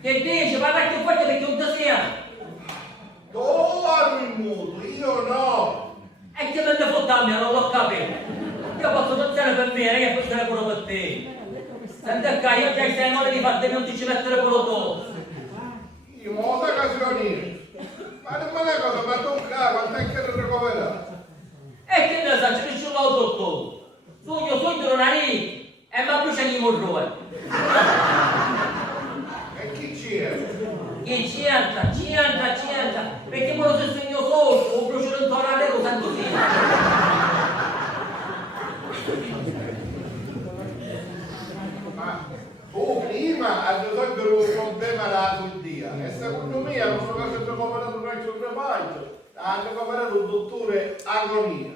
Che dice? Parla più forte perché non ti sia. Tu hai il mutuo, io no. E che me ne fottami, non l'ho capito. Io posso pensare per me, che posso pensare pure per te. Senta qua, io già i 6 ore di fatte non ti ci mettere pure tu. Io mo da casonino. Ma non me ne cosa, ma tu qua, quanto è che recuperare? E che ne sa, ci riuscivo dottore. Sogno una rete e mi bruciano i morroni. E chi c'è? Che ci entra, perché me lo stesso mio sogno, ho bruciato un tornado tanto sì. Ma tu prima hai risolto un problema da tua dia e secondo me hanno sempre recuperato un altro reparto, hanno recuperato un dottore Agonia.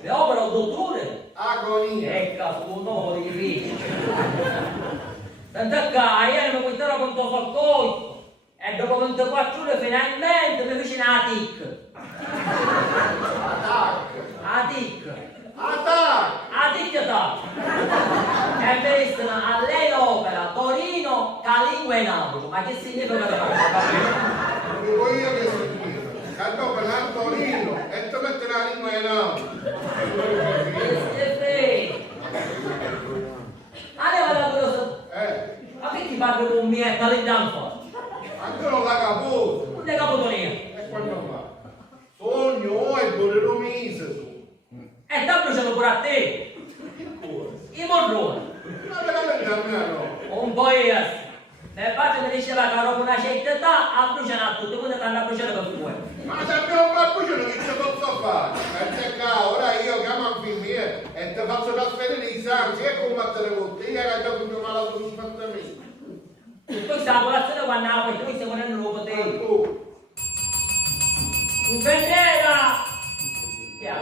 Le opera un dottore? Agonia. Ecco, su no, di ricci. Senta qua, ieri mi portavo con tuo soccorso e dopo 24 ore finalmente mi fece una tic. A tic. E pensano a lei l'opera Torino, Calingue e Napoli. Ma che significa che Dico io che significa. Andò per a Torino e ti mette la lingua in Napoli. Allora la cosa. Ma che ti parlo con me calendario? Anche non la caputo. Non è capotonio. E quando fa? Sogno e vorrei mise su. E sta bruciando pure a te. I morroni. Ma veramente a me no. Un po' io. E faccio mi diceva che dopo una certa età a bruciare a tutti, quindi stanno a bruciare per voi. Ma se abbiamo un cappuccino che ci posso fare? Perché qua, ora io chiamo a finire e ti faccio trasferire i santi e combattere con te, che hai dato un malato di sbattimento. Poi sta la colazione quando la poi noi stiamo nel nuovo tempo. Infermiera! Via,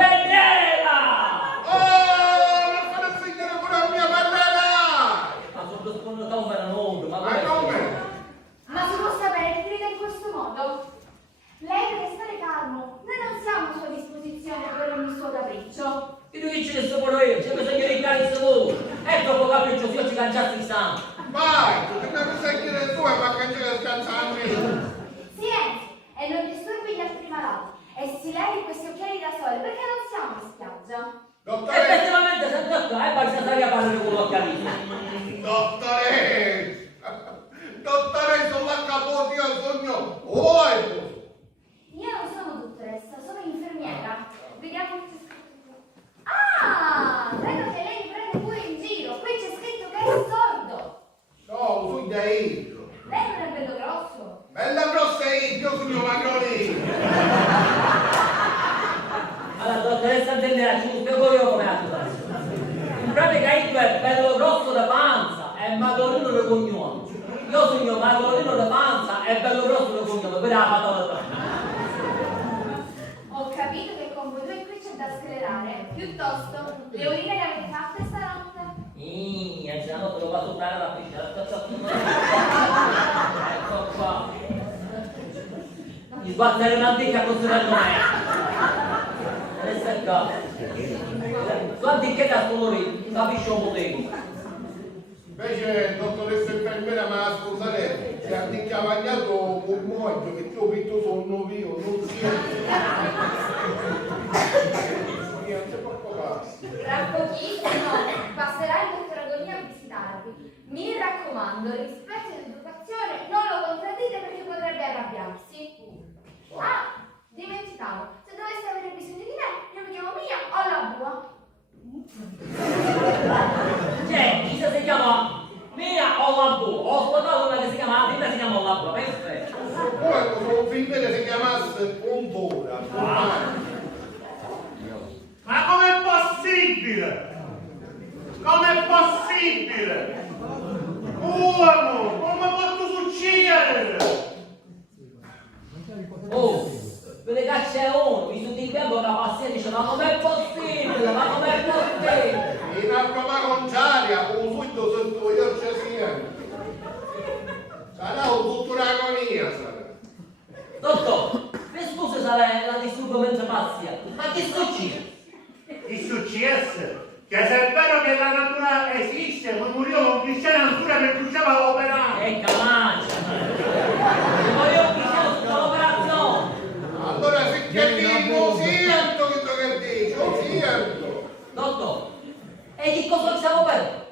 Infermiera! Oh, non fate sentire pure la mia bambina! Ma sono secondo te un bel ma Ma come? Ma si può sapere che grida in questo modo? Lei deve stare calmo, noi non siamo a sua disposizione per ogni suo capriccio. Io che ci resto pure io, c'è bisogno di cari tu. È troppo capriccio, io ci cangiassi il sangue. Vai, tu che mi sai chiedere tu e ma che ci scansarmi? Silenzio e non disturbi gli altri malati. E si levi questi occhiali da sole perché non siamo in spiaggia. Dottore! Effettivamente sento qua, basta stare a parlare con l'occhialino. Dottore! Dottore, sono a capo, io sogno! Oh, Io non sono dottoressa, sono infermiera. Vediamo che c'è scritto. Ah! Vedo che lei mi prende pure in giro. Qui c'è scritto che è sordo. no, tu dai! Lei non è bello grosso. Bella grossa io sogno magrolino! Allora, dottoressa Antenera, ci spiego io come la cosa. In pratica io è bello grosso da panza e magolino da cognome. Io sogno magolino da panza e bello grosso da cognome, quella la patologia. Ho capito che con voi due qui c'è da Piuttosto, le urine le avete fatte stanotte? Stanotte lo passo bene la piscina. Ecco qua. Mi sbattere un'antica così non è. Adesso è qua. Tu antichetta sto morendo, non capisci un motivo. Invece, dottoressa infermiera, ma scusate, se anche ha bagnato un moggio che ti ho visto sonno io, non si niente poco basta. Tra pochissimo passerà il dottor Agonia a visitarvi. Mi raccomando, rispetto all'educazione, non lo contraddite perché potrebbe arrabbiarsi. Ah, dimenticavo, se doveste avere bisogno di me, io mi chiamo Mia o la bua. Cioè, chi si chiama Mia o la bua? Ho ascoltato una che si chiama, la prima si chiama la bua, perfetto. Poi se un figlio si chiamasse Contora, Ma com'è possibile? Com'è possibile? Uomo, come può succedere? Oh, vede che c'è uno, mi sono di tempo una paziente dice ma com'è possibile, ma com'è possibile? in altra contraria, un futto sotto io c'è sia. Sarà un tutto un'agonia, sarà. Dottor, mi scusi se la disturbo mentre passia, ma che succede? È successo che se è vero che la natura esiste, ma muriò un cristiano ancora che bruciava l'operato. Che camancia! Ci voglio un cristiano sotto l'operazione! Allora se che dico, sento che dici, lo sento. Dottor, e che cosa stiamo per?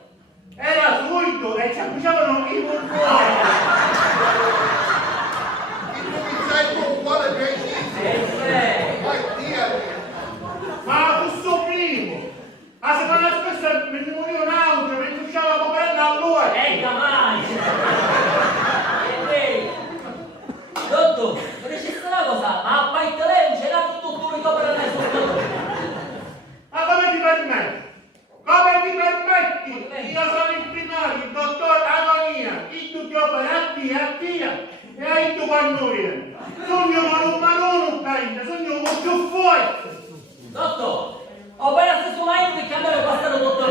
Era fluido e ci bruciavano i polmoni. E tu mi sai con quale preciso? Vai, diate. Ma tu sto primo! La settimana scorsa mi muriva un altro, mi bruciava la poverella a lui. Che camancia! Che vedi? Dottor, non c'è una cosa, ma a parte lei non c'era tutto l'unico per me sotto. Ma come ti permetti? Come ti permetti? Io sono il primario, il dottor Agonia, il tuo ti opera a via e hai tu quando vieni. Sogno con un marone, sogno con più forte. Dottor, ho appena stesso mai che a me lo passano dottor.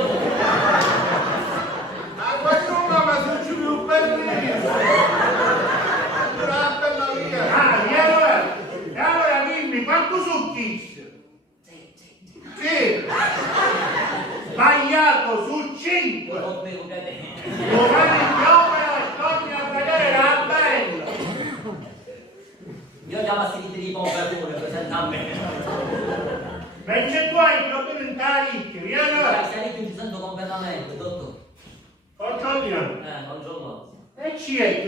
Ma qualcuno mi sono più bellissimo. Una bella via. Ah, e allora dimmi, quanto sono chissio? Sì. Sbagliato su 5. Domani ti opera e torni a vedere la bella. Io chiamo a sentire di pompa pure, presenta a me. Mentre tu hai il problema in taricchio, io Dai, no. sei lì, ti sento completamente, dottor. Buongiorno. Buongiorno. E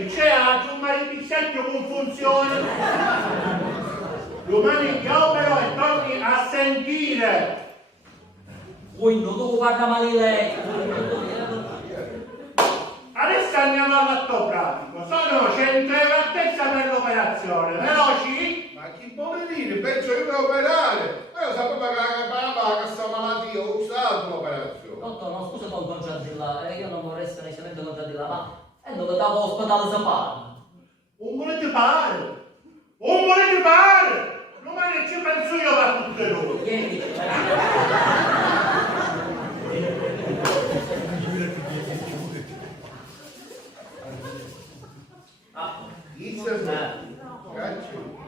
c'è anche un maripizzetto con funzione. Domani ti opero e torni a sentire. Quindi tu guarda male lei. Adesso andiamo all'atto pratico. Sono 100 euro a testa per l'operazione. Veloci? Ma chi vuole dire? Penso io devo operare. Ma io sapevo che questa malattia ho usato l'operazione. Dottor, no, scusa con contraddilla, io non vorrei essere necessariamente contraddilla, ma è dove davo ospedale si parla. Un volete pare? Un volete pare? Domani ci penso io per tutte loro. Che dice? Inizia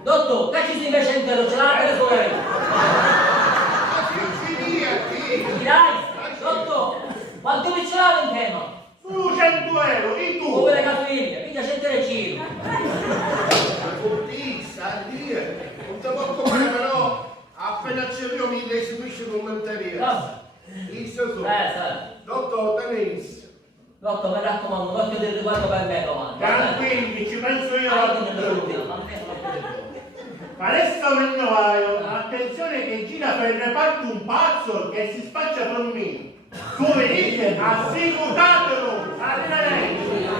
Dottor, che ci si invece intero, ce l'ha preso lei? Ma ti Dirai, dottor, quanto mi ce l'ha in tema? Su 100 euro, di tu. Come le casolini, mica 100 euro giro. Sa dire, non ti posso fare però appena ci io mi restituisce commentaria. Inizia su. Sì. Dottor Denise. Dottor, mi raccomando, un occhio del riguardo per me domani. Tranquilli, ci penso io Ah, a quindi tutte me lo loro. dico, ma me lo dico. Adesso nel novaio, attenzione che gira per il reparto un pazzo che si spaccia per me. Tu venite, assicutatelo! Arrivederci!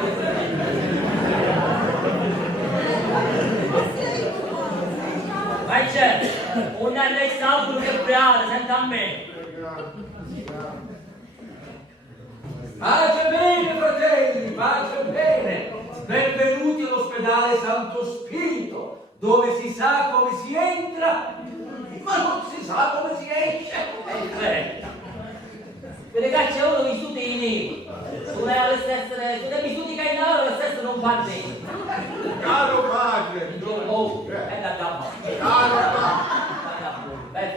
Vai c'è, un arrestato che preale, senta a me. Pace bene, fratelli, pace bene. Benvenuti all'ospedale Santo Spirito, dove si sa come si entra, ma non si sa come si esce. se mi studi che in ora lo stesso non fa bene. Caro padre, Oh, è da capo.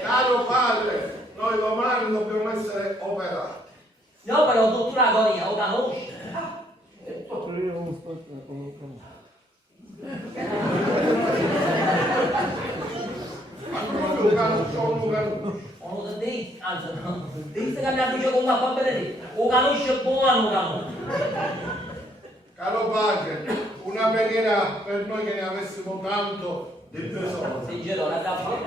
caro padre, noi domani dobbiamo essere operati. No, però tutta l'agonia, lo conosci? Non lo sentite? Anzi, no. Dite che mi ha detto come fa bene. Lo conosce buono, lo conosce. Caro padre, una preghiera per noi che ne avessimo tanto di tesoro. Sincero, la capo.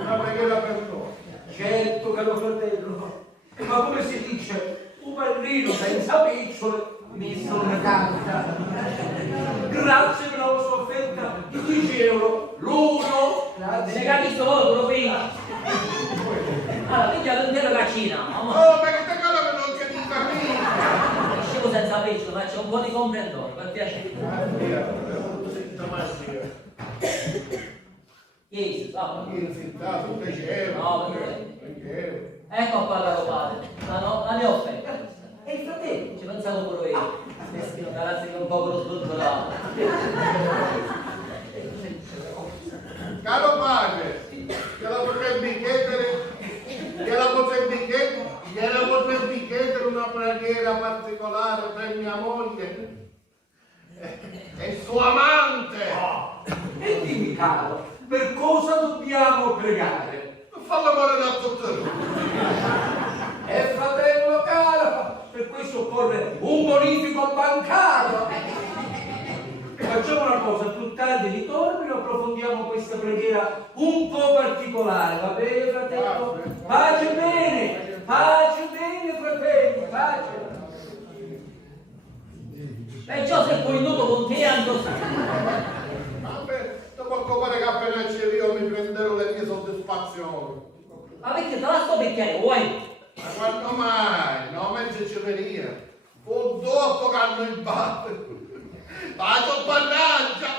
Una preghiera per noi. Certo, caro fratello, ma come si dice, un bambino senza picciole messo una carta. Grazie per la vostra offerta di 10 euro l'uno. Se capisco voi, lo vedo. Allora, pigliate un telo caccina. Oh, ma che te cosa che non che ti capisci? Scemo senza pesce, faccio un po' di comprendore, per piacere. Yes, va. Infittato, 10 euro. No, perché? 20 euro. Ecco qua, caro padre. La mia offerta. E il fratello, ci pensavo pure io. Meschino carattere un po' sdolcolato. Caro padre, gliela potrebbe chiedere una preghiera particolare per mia moglie e suo amante. E dimmi caro, per cosa dobbiamo pregare? Fallo morire a tutto il mondo. E fratello caro, per questo occorre un bonifico bancario. Facciamo una cosa, più tardi ritorno e approfondiamo questa preghiera un po' particolare, va bene fratello? Pace bene, fratello, pace. Perciò se poi nudo con te anche così. Vabbè, dopo il copare che appena c'ero mi prenderò le mie soddisfazioni. Ma perché te la sto perché vuoi? Ma quando mai? No, mezzo ci veniva. O dopo che hanno il bar. Vado pannaggia.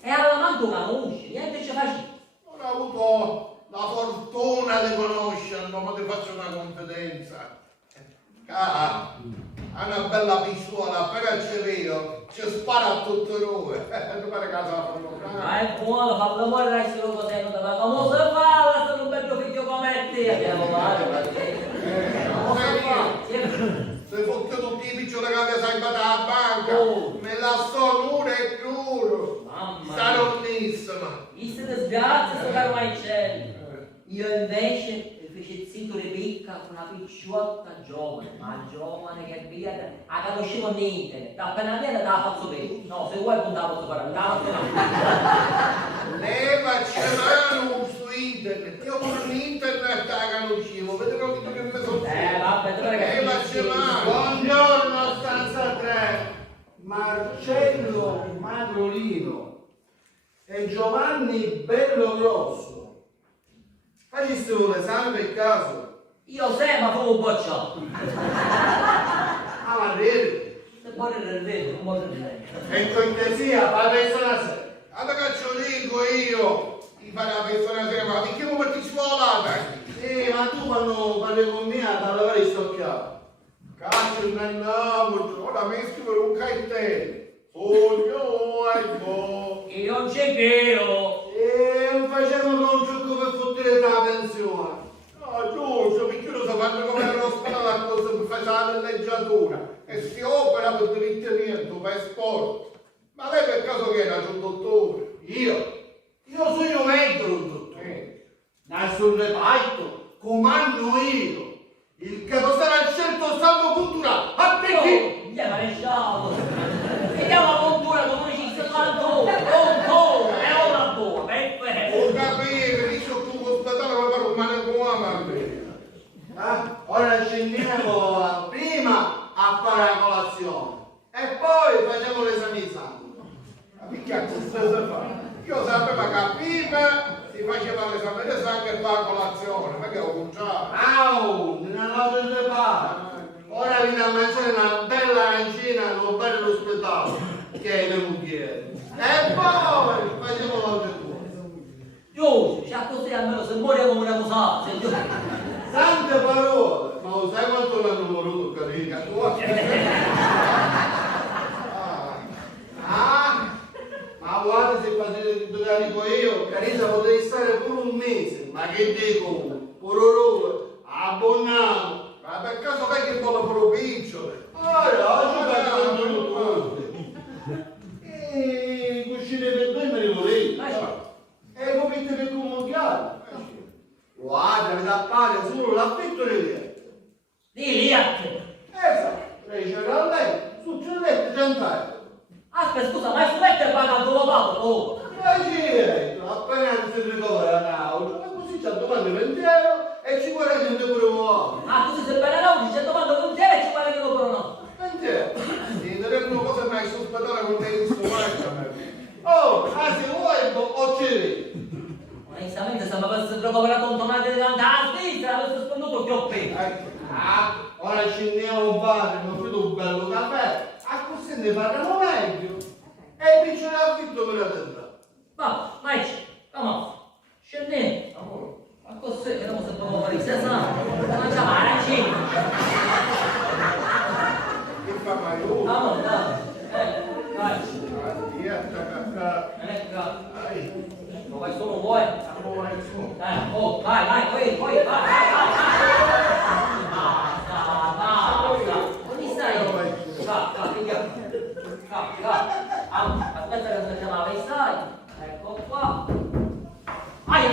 E alla manco conosci, niente ci faci. Non ho avuto la fortuna di conoscerlo, ma ti faccio una confidenza. Ha una bella pistola, appena ci vedo, ci spara a tutte due. Tu pare che la Ma è buono, fa l'amore e solo così, non te la come si fa, lasciare un bel figlio come te, abbiamo fatto, se fosse tutti i piccioli che aveva sempre dalla banca, Oh. me la sto duro e duro. Mamma Saronnissima. Io si disgrazia, sto caro Maicello. Io invece feci zitto di picca con una picciotta giovane, ma giovane che via, la conoscevo niente, da appena viene te la faccio vedere. No, se vuoi puntare posso fare, Levaci mano su internet, io con internet la conoscevo, vedete che mi sono vabbè, tu Levaci mano. Buongiorno, stanza 3. Marcello Madrolino e Giovanni Bellogrosso. Facessero l'esame per caso? Io sei, ma fu un bocciato. Ah, ma vedi? Se vuoi vedere, non vuoi vedere. E cortesia, fa persona seria. Allora che ce lo dico io, di fare la persona seria, ma perché mi partecipo alla Sì, ma tu quando parli con me, da lavare stocchiato. Cazzo, andiamo, ora mi scrivo un cartello. Sogno ai bo. Io non c'è vero. E non facevano un gioco per fottere la pensione. No, giusto, perché lo so quando come ero sparato a cosa per fare la villeggiatura e si opera per diritto per sport. Ma lei per caso che era un dottore? Io sono meglio un dottore. Dal sul reparto comando io. Il che sarà scelto salvo culturale. A te chi? Via maresciallo. Vediamo la montura come ci sta mandando. È una buona, perfetto. Ho capito, dice tu con ospedale ma per un manecomo Ora scendiamo prima a fare la colazione. E poi facciamo l'esame di sangue. Ma perché cosa si fa? Io sapevo che prima si faceva l'esame di sangue e poi la colazione, ma che ho cominciato? Au, nella notte di fa. Ora vieni a mangiare una bella arancina in un bel ospedale, che è le mucchiere. E poi facciamo l'altra cosa. Giusto, c'è così almeno se muore come una musata. Sante parole. te dico io, Carisa potevi stare pure un mese, ma che dico, pure abbonato, ma per caso vai che vuole pure picciole? E cucine per due me ne volevi, e copite per un mondiale. Guarda, mi dà pane solo l'affitto di lì. Di lì a te. Esatto, lei c'era lei, su 100 euro. Aspetta, scusa, ma il letto è pagato lo pago? Oh. Appena si ricovera l'auto, e così c'ha domande 20 euro e ci guadagna pure un uomo. Ah, così se bene no, c'è domanda con te e ci guadagno pure no. 20 euro? Sì, non è una cosa mai sospettare con te in questo momento. Oh, se vuoi o ci vedi. Onestamente, se mi avessi recuperato un tomato di tanta Svizzera, avresti spenduto più appena. Ora ci andiamo a fare, non vedo un bello caffè. A così ne parliamo meglio. E il piccione affitto me la tendrà. Va, vai, come? Scendiamo. Ma così che non si può fare, se no, non c'è mai la cena. Che fa mai uno? Vamos, dai. Vai. Dieta caffè. Ecco. Lo vai solo vuoi? Oh, vai, poi, vai. Basta. Dove stai? Va, vediamo. Va. Aspetta che si chiamava, stai? Ecco qua. Vai.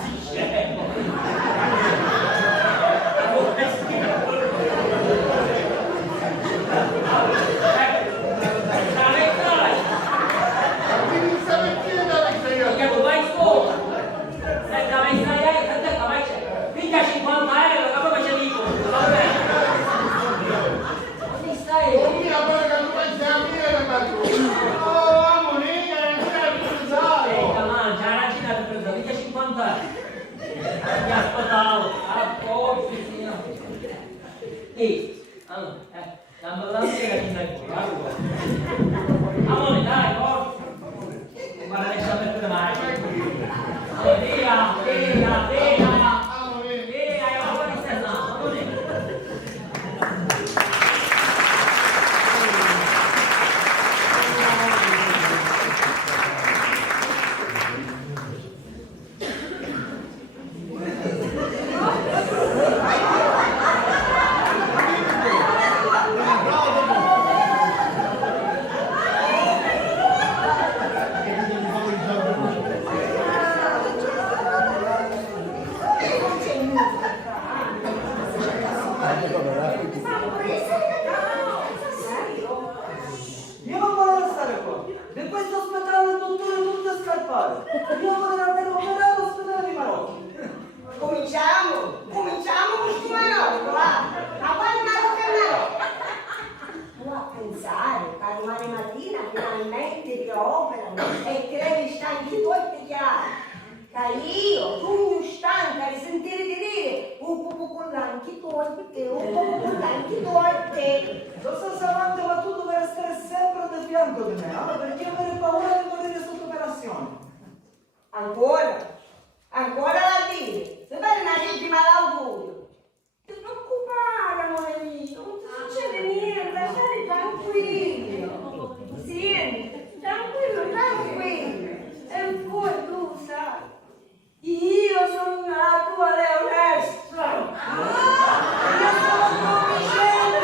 Si scemo. Amore, dai, forza! Guarda, lascia per le mani. Via, fuori stasera, amore. Io non volevo stare qua. Per questo aspettavo il dottore tutto a scappare. Io volevo andare a operare all'ospedale di Marocco. Cominciamo con sti Marocco, va! Ma quale Marocco è Marocco? Tu a pensare che domani mattina finalmente ti operano e credi stanchi tuoi e chiari. Che io, tu stanca di sentire di dire un po' con l'anchi tuoi e un po' con l'anchi tuoi. Lo so Samantha, ma tu dovresti stare sempre del fianco di me, perché io avrei paura di morire sotto operazione. Ancora da dire, se fai una legge malaugurio. Ti preoccupare, amore mio, non ti succede niente, stai tranquillo. Sì, tranquillo. E poi tu sai, io sono la tua Leonestra. Io sono tuo Michele.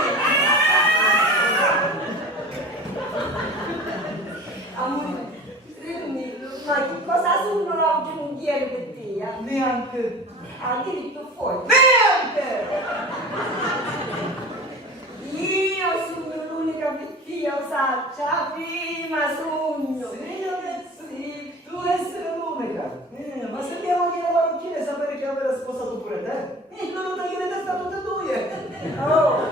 Amore, dimmi, ma che cosa sono oggi un ieri per te? Neanche. Addirittura fuori. Neanche! Io sono l'unica vecchia osaccia, prima sogno. Sì, sì, tu essere l'unica. Ma se andiamo dire marocchine sapere che avere sposato pure te. Loro tagliare testa tutte e due. Oh,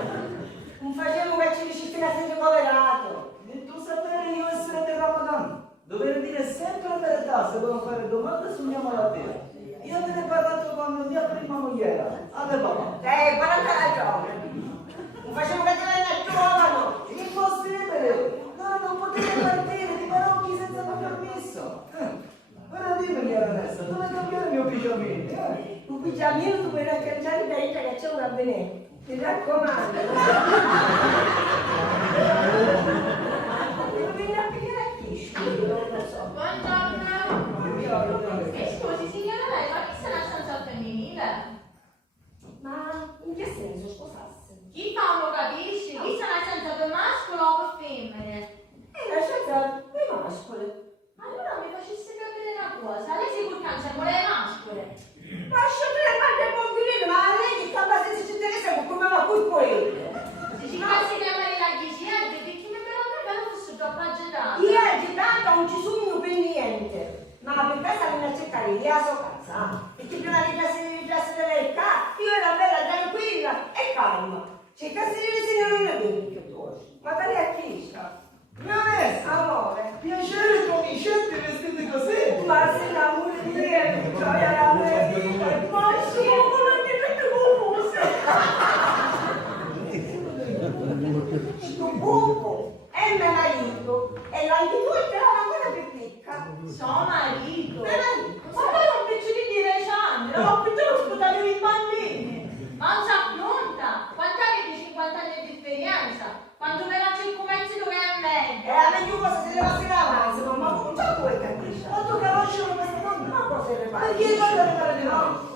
non facevo che ci riusciste a essere ricoverato. E tu sapere io essere del Ramadan. Dover dire sempre la verità se devono fare domande sulla mia malattia. Io ve ne ho parlato con mia prima moglie, alle papà. 40 ragioni. Non facevo che te ne trovano. Impossibile! No, non potevi partire di Marocchi senza mio permesso. Ora dimmi, Ernesta, dove cambiare il mio pigiamino? Un pigiamino tu puoi raccanciare da io che c'è una benè. Mi raccomando. Non vieni a pigliare a chi? non lo so. Buongiorno. Scusi, signora lei, ma chi se lascia al femminile? Ma in che senso sposasse? Chi fa non lo capisci? Chi se lascia per mascolo o per femmine? La scienza è mascole. Allora mi facesse capire una cosa, lei si può cancellare le mascole? Ma sciopere parte un po' ma lei che sta abbastanza ci interessa come va qui quello? Se ci passi chiamare la Ghisierde, perché mi però non fosse troppo agitato. Io agitato non ci sono per niente. Ma per casa viene a cercare io a sua casa. Perché prima di classe delle carte, io ero bella tranquilla e calma. Cercassi di disegnare non è vero più dolce. Ma tale a chi sta? Vanessa, Amore. piacere comicette vestite così. Ma se l'amore di me, gioia la mia vita. Ma sono anche tutte confuse. Sto buco è mio marito e l'anticorpo era una cosa più picca. Suo marito? Mio marito. Ma poi non penso di dire Alessandro, ho piuttosto sputato i bambini. Ma non si affronta. Quanto avete 50 anni di esperienza? Quando me la circumvenzi dove è meglio? E a me più cosa se ne va avanti, ma come già vuoi capisci? Ma tu conosci questa donna? Ma cosa ne fai? Perché non le fare di no?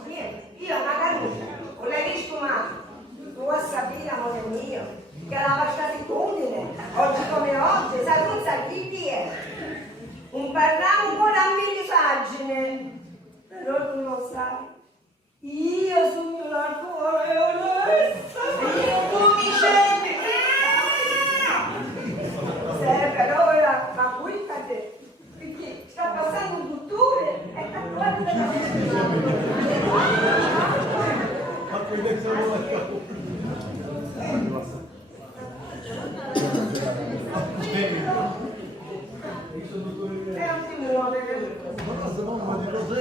Io una caruccia, non l'hai visto mai. Tu vuoi sapere, amore mio, che la vostra attitudine, oggi come oggi, sai non sa chi è. Parliamo un po' d'immagine, però tu lo sai. Io sono la cuore onesta. Io tu mi scegli. Però ora, ma qui te, perché sta passando un dottore e guarda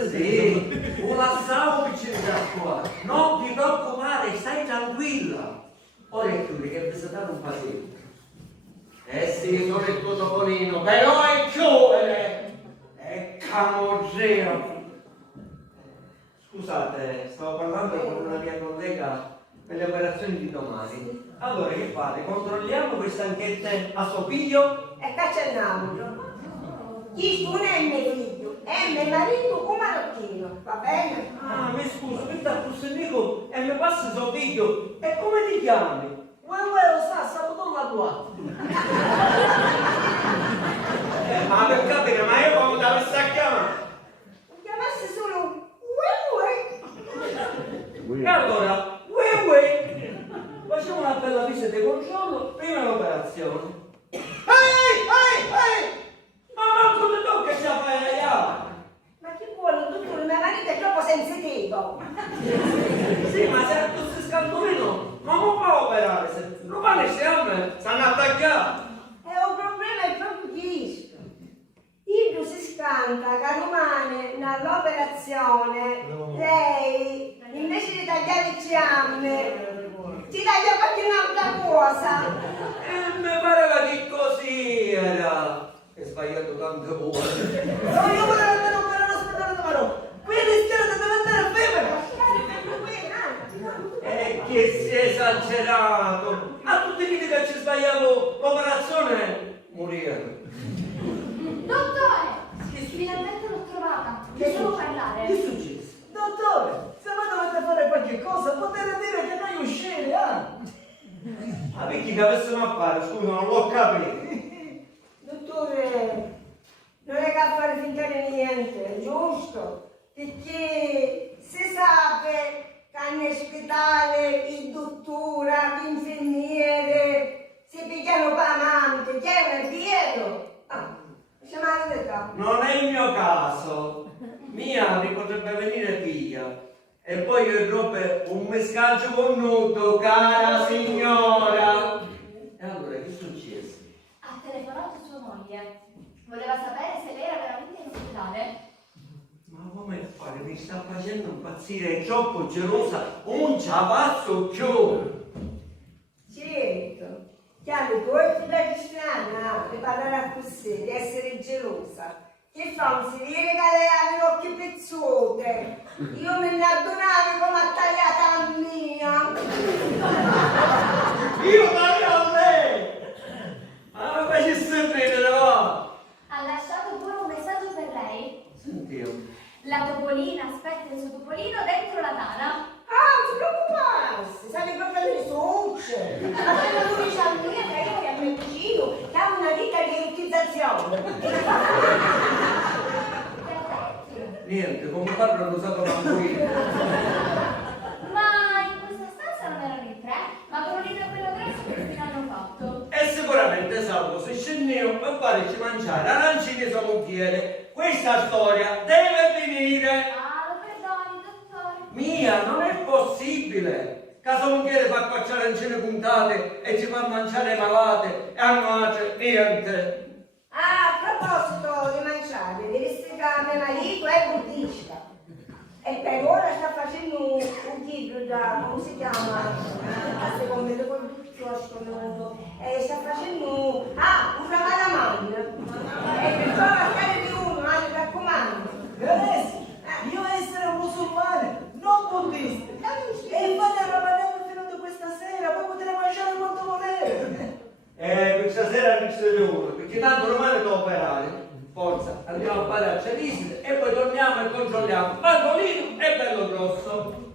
Sì, una sauce qua. Non ti preoccupare, stai tranquilla. Ora è chiuso che vi dare un paziente. Eh sì, sono il tuo topolino, però è giovane, è camorreo. Scusate, stavo parlando con una mia collega per le operazioni di domani. Allora, che fate? Controlliamo queste anchette a suo figlio? e caccianamo. Chi non è mio figlio, è mio marito o maroccino, va bene? Ah, mi scuso, mi sta tu dico e mi passa suo figlio. E come ti chiami? Lo sa, sabato la tua. Ma per capire, ma io come devo stare a chiamare? Chiamassi solo E allora, uè, facciamo una bella visita di controllo prima dell'operazione. Ma manco ti tocca se la fai la ma chi vuole, dottore, mio marito è troppo sensitivo. Sì, ma se tu sei scandolino, ma non può operare, se non vale se a me, stanno attaccati. È un problema proprio questo. Il si scanta che rimane nell'operazione, lei invece di tagliare il fiamme, ti taglia qualche un'altra cosa. E mi pareva che così era. È sbagliato tante volte. No, io volevo andare a operare all'ospedale di Marò. Qui rischiano di diventare femmina. E che si è esagerato. A tutti quelli che ci sbagliavo l'operazione, morirono. Dottore! Finalmente l'ho trovata. Devo parlare. Che è successo? Dottore, se voi dovete fare qualche cosa, potete dire che noi uscire, Ma perché che avessimo a fare? Scusa, non l'ho capito. Dottore, non è che a fare finta di niente, giusto? Perché si sa che nell'ospedale il dottore, l'infermiere si pigliano per amante, che è un vero. Siamo arrivati. Non è il mio caso. Mia mi potrebbe venire figlia. E poi io robe un mescaggio connuto, cara signora. E allora che è successo? Ha telefonato sua moglie. Voleva sapere se lei era veramente in ospedale. Ma come fare? Mi sta facendo impazzire, è troppo gelosa, un ciavazzo più. Certo, chiami poi da cristiana e parlerà così, di essere gelosa. Che fa? Non si vede che lei ha le occhie pezzute. Io me ne adonavo come ha tagliata la mia. Io taglio a lei! Ma mi facessi ridere, va! Ha lasciato Sentiamo. La topolina aspetta il suo topolino dentro la tana. Ah, non ti preoccuparsi, sai proprio le succe. Ma quello lui dice a me che io a mio cugino che ha una vita di idiotizzazione. Niente, come parlo l'ho usato manco io. Ma in questa stanza non erano in tre, ma Topolino e quello grosso che fine hanno fatto? E sicuramente Salvo se scendiamo per farci mangiare arancini e samocchiere. Questa storia deve finire. Ah, lo perdoni, dottore. Mia, non è possibile. Caso non chiede fa quattro arancine puntate e ci fa mangiare malate e a noce niente. Ah, a proposito di mangiare, devi spiegare a mio marito è buddista. E per ora sta facendo un libro da, come si chiama? Secondo me, dopo sta facendo, un Ramadan. E perciò a stare di uno, mi raccomando. Benissimo, io essere un musulmano, non buddista. E infatti il Ramadan è venuto questa sera, poi potete mangiare quanto volete. Questa sera non ci deve uno, perché tanto domani devo operare. Forza, andiamo a fare a visite e poi torniamo e controlliamo. Mandolino e bello grosso.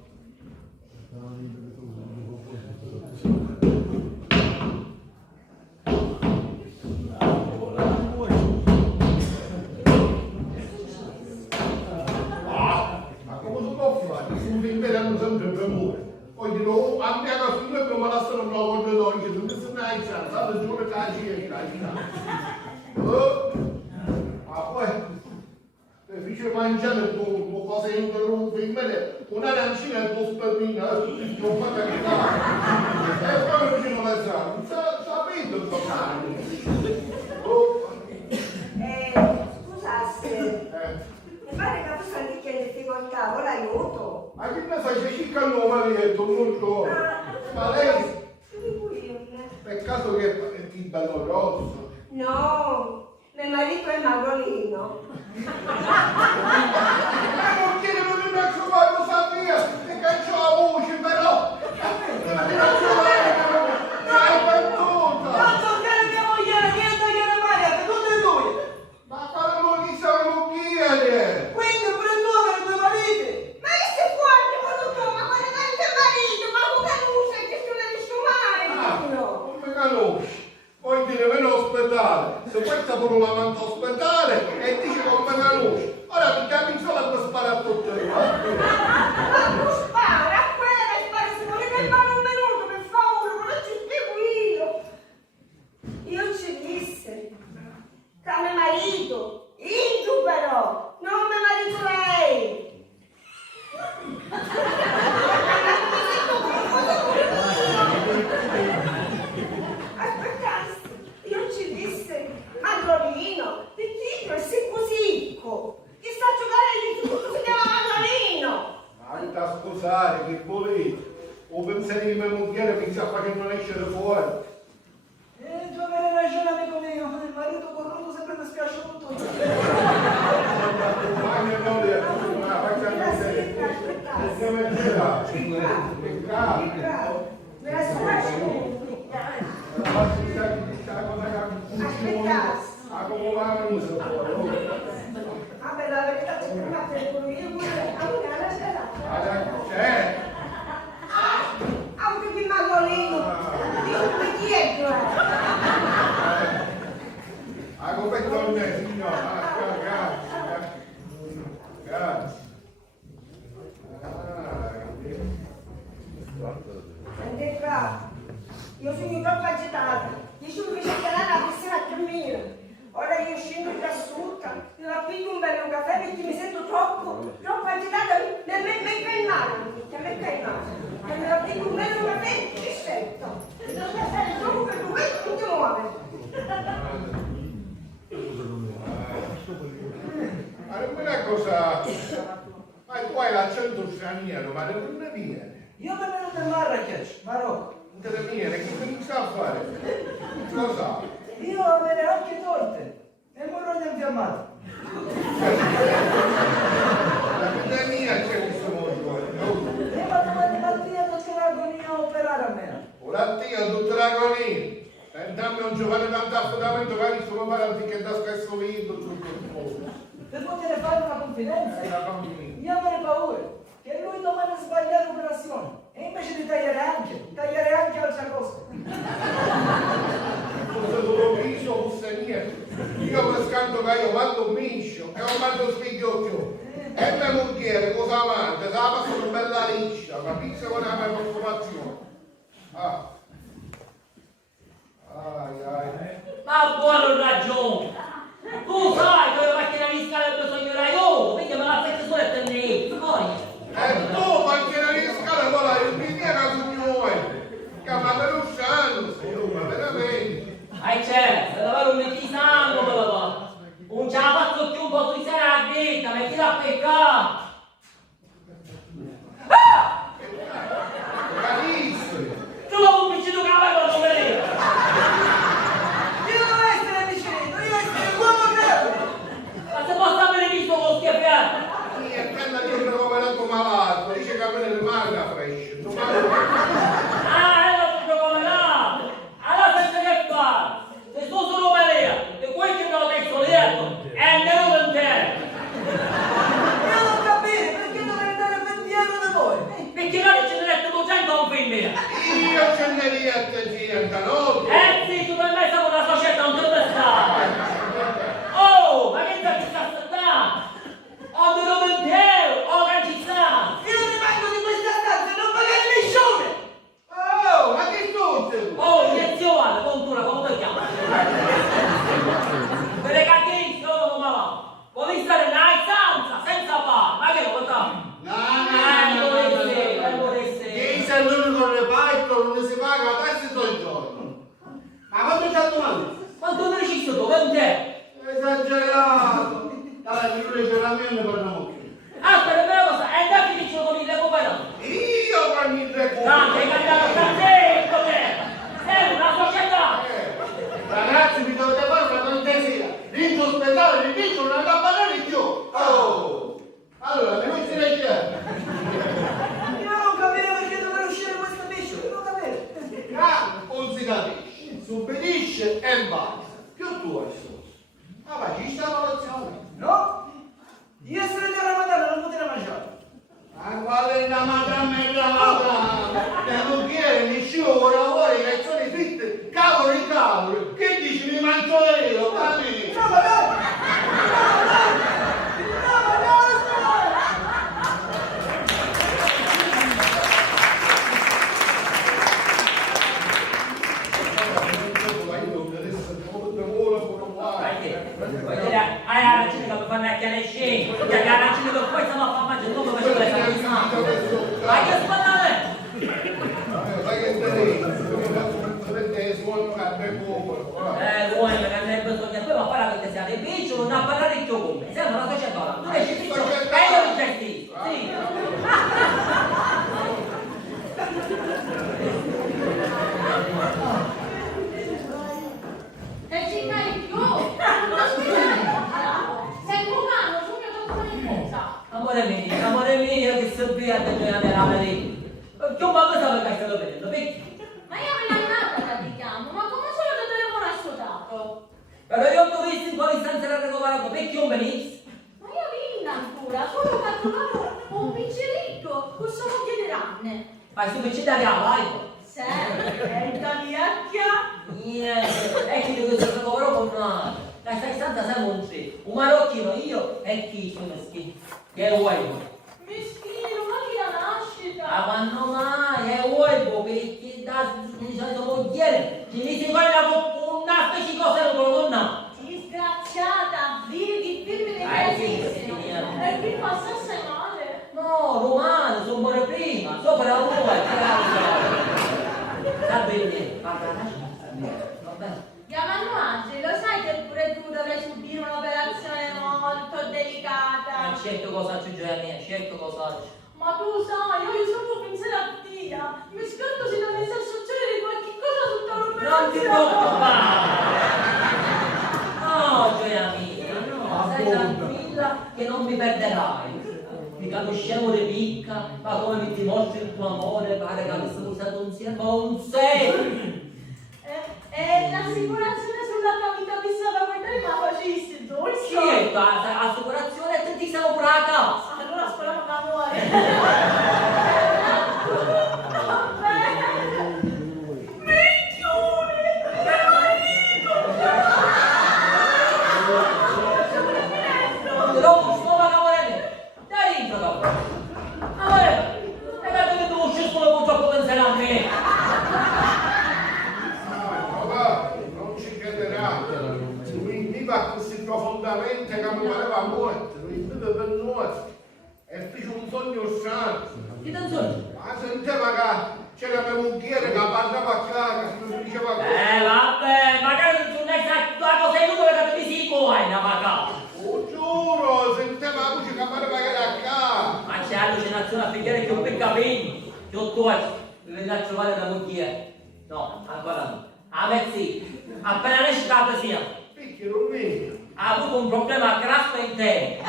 Ma come si può fare? Si impegnano sempre per amore. Poi dico, andiamo a finire come la storia non la voglio oggi, non si mai sa, sanno giù le caglie, ma poi se fece mangiare tu cosa interrompe in me, un'arancina e due spermine, non fa capitare. E poi vicino alle strade, sapete il totale. Scusassi, mi pare che tu stai in difficoltà, vuoi l'aiuto? Ma che ne sai, c'è circa il nome marietto, non so. Ma lei, per caso che è il bello grosso? No, mio marito è magrolino. Ma non chiede per il mio lo sapia, che caccio la voce però. Ma non hai battuta. Non toccare mia moglie, niente che ne pare, tutte e due. Ma quale moglie lo chiede? Quindi pure tu avrai due mariti. Ma che sei fuori, tu, ma quale marito? Ma come non sai che sono Non mi conosci. Poi ti ne viene all'ospedale. Se questa pure la manda all'ospedale e dice che non mi conosci. Ora mi chiami solo per sparare a tutte le parti. Ma tu spara, a quella che spara, se volete il male un minuto, per favore, ma non ci spiego io. Io ci disse, che mio marito, Indu però, non mio marito lei. Aspettate, io ci disse, Madrolino, il titolo è Sicco. Chi sta a giocare all'istituto si chiama Madrolino. Ma mi da scusare, che volete? O pensate che mia moglie mi sta facendo escere fuori? Tu avevi ragione amico mio, il marito corrotto sempre mi spiace tutto. Ma mia moglie, ma faccia vedere. Andiamo a girare. Me la sfascio. Come va la musica? Vabbè, la verità c'è che fa per io pure. Allora, la sera. C'è! Anche di Magolino. Di chi è tu? A come torna, signora? Grazie. Anche qua. Io sono troppo agitata. Io sono che cercherà la piscina a dormire. Ora io scendo da sotto, mi appiglio un bel caffè perché mi sento troppo agitata. Mi calmare, mi calmare. Mi appiglio un bel caffè e sento. Devo stare solo per due e non ti muove. Ma non è cosa... Ma tu hai l'accento straniero, ma non ne viene. Io mi venuto da Marrakech, Marocco. Non te ne viene, che mi sa fare? Cosa? Io avere anche torte e morrone infiammato. La vita mia c'è questo mondo. Ma domani mattina tocca l'agonia a operare a me. Ora Dio, tutta l'agonia. Intanto non ci fare tanto affidamento che hai visto come fare anziché da spesso vinto tutto il mondo. Per poter fare una confidenza. Io avrei paura che lui domani sbaglia l'operazione e invece di tagliare anche altra cosa. Cosa lo viso fosse mia. Io pescando che io mando un miscio e ho mando spigliocchio. E mia moglie, cosa mangia? Se la passa una bella liscia, capisci con la mia preoccupazione. Ah. Ma buona ragione! Tu sai che le macchine di scala bisognerà io, perché me la fai solo e te ne E tu macchina di scala con la rubiniera signore! Che ma per uscendo, ma veramente! C'è, se davvero un metti sangue me lo fa. Non ce la faccio più un po' sui sera a vita, metti la peccato! Capisci? Tu lo un piccino che avevo non vedere! Io non essere vicino, io essere uomo bravo. Ma se posso avere visto con schiaffare? Sì, e prenda di un recuperato malato, dice che a me le mani a fresce. Ah, proprio come là! Allora senza che fare? Se tu sono Maria, e quel che non detto lieto, è nero intero! Io non capire perché dovrei andare a 20 euro da voi. Perché noi ce ne detto 200 a un femmina! Io ce ne riattenti, no? Sì, tu non hai mai stato una società, non te ne stai! Oh, ma che sta ci sta aspettando? Ho dei 20 euro, oh che ci sta! Io rimango di questa stanza e non pagare le sciome. Oh, ma che tutte? Oh, iniezione, contura, come ti chiami? Per le cacchine, come va? Vuoi stare nella stanza, senza fare, ma che lo facciamo? No, non vorrei Chi se l'unico reparto non si paga la tassa tutto il giorno. Ma quanto c'ha domani? Quanto ne ci sto, 20 euro? Esagerato. Dai, io le ce la mia e ne parliamo più. Aspetta, una cosa, è da che dicevo con il recuperato? Io con il recupero. Tanto hai cambiato tanto te! Sei una società! Ragazzi, mi dovete fare una cortesia. L'insospettabile vi dice una campanella in più. Oh! Allora, mi vuoi dire chiaro? Io non capire perché dovrei uscire questo bicio. Io non capire. Non si capisce. Subbidisce e basta. Più tu hai solo. Ma vai, ci sta la lezione. No? Io essere di Ramadana non potrei mangiare. Ma quale è la madama e la madama? E non chiede nessuno, lavori, lezioni fitte, cavoli, cavoli. Che dici, mi mangio io, dammi. Hai arancini che fanno anche alle scene, che gli arancini che poi stanno a fare mangiare tutto come ce le fanno. Ma che spallare? Sai che te suono che a me poco. Vuoi che ne bisogna, poi va a parlare perché siate bici, non a parlare il tuo come. Siamo una società, tu sei scritto e io li gesti. Sì. E ci cari più! Ma scusate! Sei umano, tu mi hai fatto una cosa! Amore mio, che sobbia della verità. Che un po' cosa perché stai vedendo? Perché? Ma io me l'ho nata, ti chiamo, ma come solo il telefono è suonato? Però io ho visto in quale stanza era recuperato, perché un benissimo? Ma io vinna ancora, solo che ho trovato un piccericco, cosa lo chiederanne? Ma su PC da vai. Sì, è italiacchia? Niente, e chi di questo recupero con una... La stai stanza siamo un tre. Un marocchino io e chi sono meschino? Che è uovo. Meschino, ma chi la nascita? Ah, ma no mai, è uovo, perché da di solito mogliere ci dice guarda con una specie di cosa non lo donna. Disgraziata, vivi, firmi le Sì, casissimo. sì, E chi passasse male? No, romano, sono buone prima, sopra la tua, va bene, va bene. Chiamano Angeli, lo sai che pure tu dovrai subire un'operazione molto delicata? Certo cosa aggiungere a me, certo cosa aggiungere. Ma tu sai, io solo pensare a tia. Mi scordo se dovesse succedere qualche cosa sotto Non ti l'operazione. preoccupare! No, gioia mia, no, stai tranquilla che non mi perderai. Mica lo scemo di picca, ma come mi dimostri il tuo amore, pare che avessimo stato insieme, ma un sei! E l'assicurazione sulla tua vita vista da guardare ma facessi dolce? Sì, assicurazione e ti siamo pure quando dopo sto lavorare, dai dentro dopo. Allora, e dato che tu usci solo purtroppo pensare a me. Papà, non ci crederà. Lui viva così profondamente che mi pareva morto. Lui vive per noi. E fece un sogno strano. Che canzone? Ma senteva che c'era mia moglie che parlava a casa, che mi diceva Vabbè, magari non è esatto, sei tu che mi si cuore, ma casa. oh, giuro, senteva la voce che parlava che era a casa. Ma c'è allucinazione a pigliare che ho per capelli, che ho tolto, mi vengo a trovare la moglie. No, ancora no. A me sì, appena esce la sia. Perché non vedi? Ha avuto un problema grasso intero.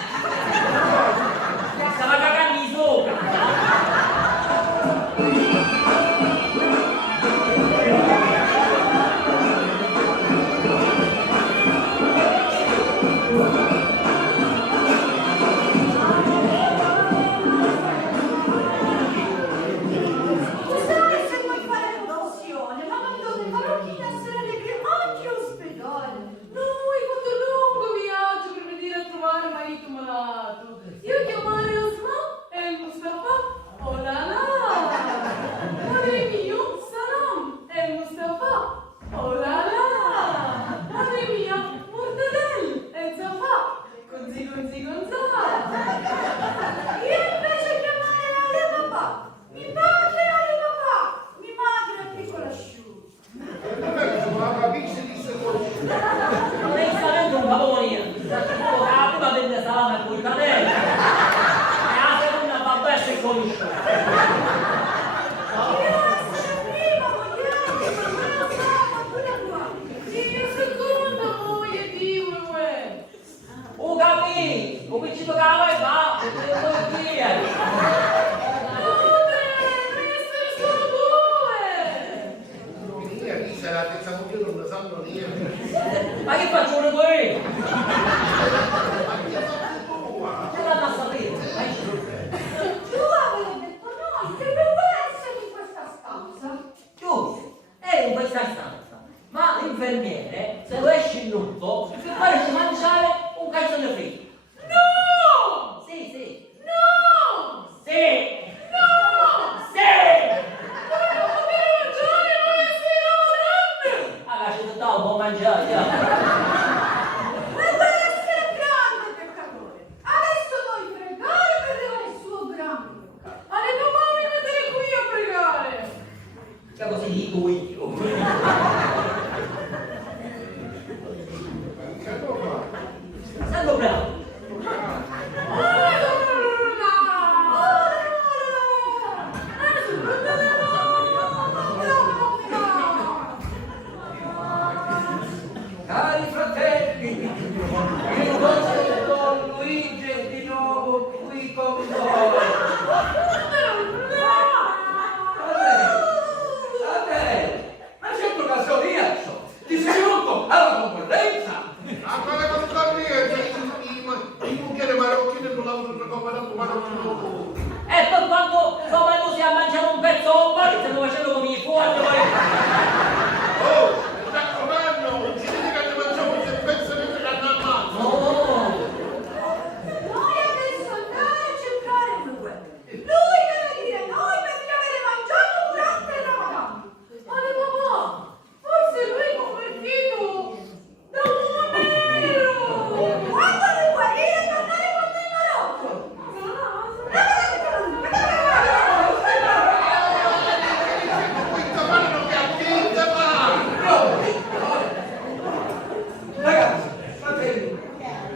Stava cagando di sopra. Scusate se vuoi fare promozione, ma non dove parrocchina essere allegri anche ospedale. No, hai fatto un lungo viaggio per venire a trovare marito malato. Io chiamare Osman e il Mustafa. Oh la la! Amore mio, salam e il Mustafa. Oh la la! Amore mia, mortadel e Zafa. Gonzi gonzi gonzà. Io invece chiamare Aria papà. Mi padre Aria papà. Mi madre è piccola asciutta. E non è che sono la capisce di se così. Non è stamente un pavone. La prima vende salame e pulcanello. E la seconda va a essere conosciuta. Grazie, prima vogliamo, ma non so, pure qua. Io seconda moglie di Uwe. O capì, o piccino che la vai va, e te lo vuoi dire. Devi essere solo due. Mia, chi sarà che sta moglie non ne sanno niente. Ma che faccio ore poi? Ma chi ha fatto tutto qua? Ce l'hanno a sapere. Tu avevo detto no, che doveva essere in questa stanza. Giusto, eri in questa stanza, ma l'infermiere, se lo esci in lutto, ti faresti mangiare un calzone fritto. No! Sì, sì. No! Sì! No! Sì! Come non poter mangiare noi essere lavorando? Ah, ci sta un po' mangiare, già. Ma deve essere grande peccatore. Adesso noi pregare per levare il suo grande peccato. Ale papà mi mettere qui a pregare. Che così dico io. Che devo fare? Sento bravo. Cari fratelli, il vostro Don Luigi è di nuovo qui con voi. Vabbè, ma certo che sono riesco, ti sei venuto alla concorrenza. A quale concorrenza? I moglie marocchine non l'hanno recuperato marocchino. E per quanto insomma tu sia a mangiare un pezzo o poi stiamo facendo come i fuori. Oh, mi raccomando, non si dica che mangiamo quel pezzo che hanno a mano. No. Noi adesso andare a cercare lui. Lui deve dire noi perché avete mangiato durante il Ramadan. Ale papà, forse lui è convertito da un uomo nero. Quando lui guarire tornare con me in Marocco. Questa mano non mi attende mai. Ragazzi, fratelli,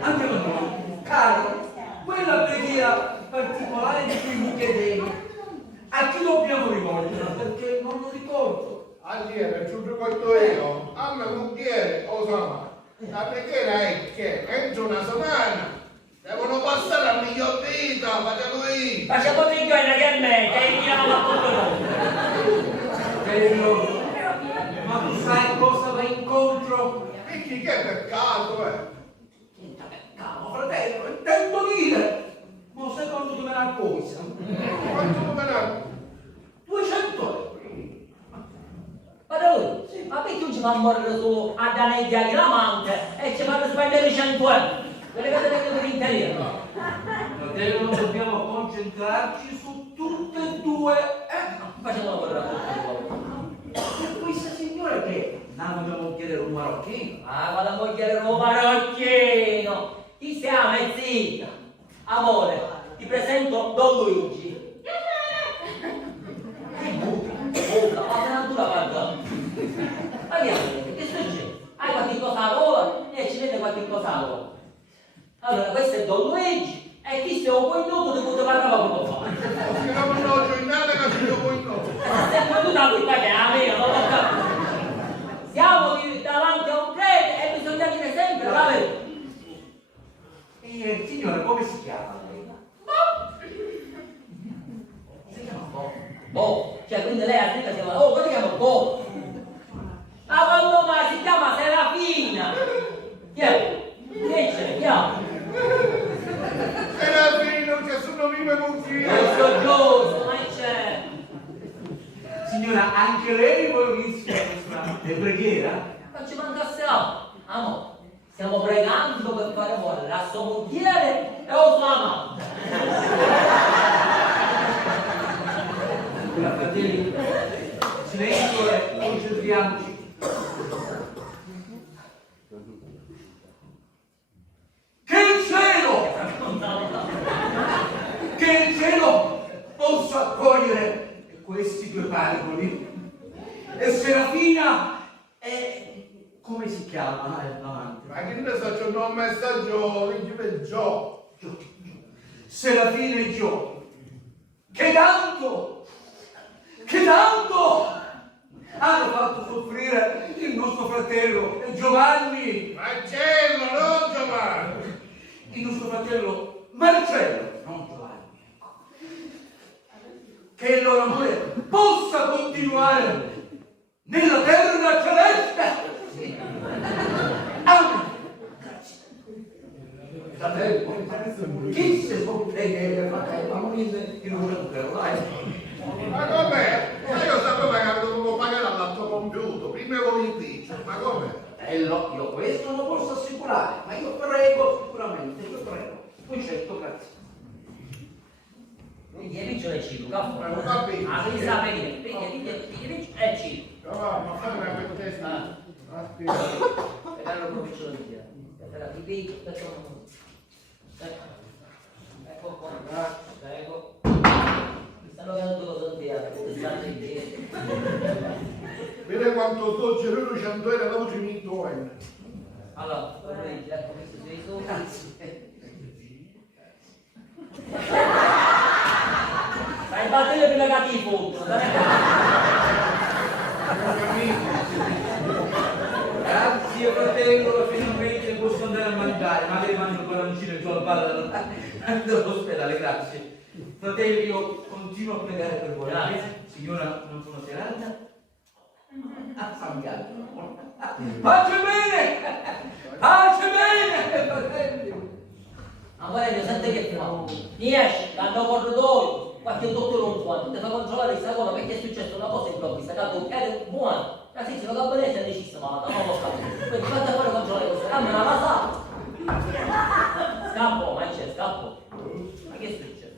anche per noi, caro, quella preghiera particolare di cui mi chiedevi, a chi dobbiamo rivolgerla? Perché non lo ricordo. Allora, ci ho ricordo io, a mia moglie Osama. La preghiera è che entro una settimana devono passare la miglior vita, facciamo lui. Facciamo te che a me, che io non la controllo. Bello, ma tu sai cosa va incontro? Perché che peccato, Cavolo, fratello, intendo dire, ma secondo tu me la cosa? Quanto me ne 200 euro. Ma lui, ma perché non ci fa morire solo a daneggiare la manca e ci fanno spendere 100 euro? Ve le vedete per interiore. Fratello, dobbiamo concentrarci su tutte e due. Facciamo lavorare E questa signora che? La vogliamo chiedere un marocchino. Ah, vado a mogliere un marocchino. Ti siamo, è zitta. Amore, ti presento Don Luigi. Muta, ma se non tu la guarda. Ma che succede? Hai qualche cosa a gola e ci vede qualche cosa a gola. Allora, questo è Don Luigi e chi sia un po' inutile di cui ti parlava poco fa. Che non ho giornata che ci devo in nome. Sempre tu da qui, che è la mia, non lo capisco. Siamo davanti a un prete e bisogna dire sempre la verità. Signora, come si chiama lei? Si chiama Bo. Bo. Cioè, quindi lei a te si chiama, oh, come si chiama Bo? Ma quando mai si chiama Serafina? Chi è? Che c'è? Chi è? Serafino, che sono vive con chi? Giusto, ma c'è. Signora, anche lei vuole unirsi a questa preghiera? Non ci mancasse altro. Amore, stiamo pregando per fare muovere la sua moglie e o sua amante. Fratelli, silenzio e concentriamoci. Che il cielo possa accogliere questi due pargoli. E Serafina e come si chiama l'amante? Ma che ne so, c'è un messaggio di Gio. Serafina e Gio, che tanto hanno fatto soffrire il nostro fratello Giovanni, Marcello, non Giovanni. il nostro fratello Marcello, non Giovanni. Che il loro amore possa continuare nella terra celeste. Amen. Chi se può pregare, ma non in un dai. Ma com'è? Ma io sapevo che dovevo pagare all'altro compiuto, prima avevo l'impiccio, ma com'è? Io questo non posso assicurare, ma io prego sicuramente, io prego. Poi certo, grazie. Quindi è riccio e cibo, caffè. Ma non capisco. Ah, devi sapere, quindi riccio e cibo. Ma fai una contesta. Aspetta. E allora lo faccio da dire. Aspetta, ti picco, ecco qua, prego. Mi stanno venendo cose in via, stanno in piedi. Vede quanto sto girando 100 euro la voce mi tuoi. Allora, vorrei ecco questi sei soldi. Grazie. Stai battendo più negativo, Grazie fratello, finalmente posso andare a mangiare, ma lei mangia un coroncino giù al bar dell'ospedale, grazie. Fratello, io continuo a pregare per voi. Signora, non sono serata? San Biagio. Pace bene! Pace bene, fratello! Amore mio, senti che fa? Riesci, danno corridoio, qualche dottore un quanto, ti fa controllare questa cosa perché è successa una cosa improvvisa, capo, è buono. La signora Gabriele è decisa, ma non lo so. Quindi fate a fare controllare questa, dammi una pasata. Scappo, ma c'è, scappo. Ma che è successo?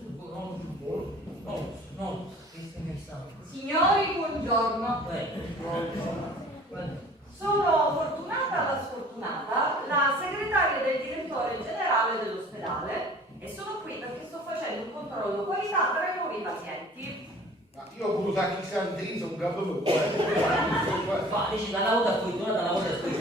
No, che sta? Signori, buongiorno. Sono fortunata la sfortunata, la segretaria del direttore generale dell'ospedale e sono qui perché sto facendo un controllo qualità tra i nuovi pazienti. Ma io ho voluto a chi santiso un capo Fa, dici dalla volta a cui, torna dalla volta a cui.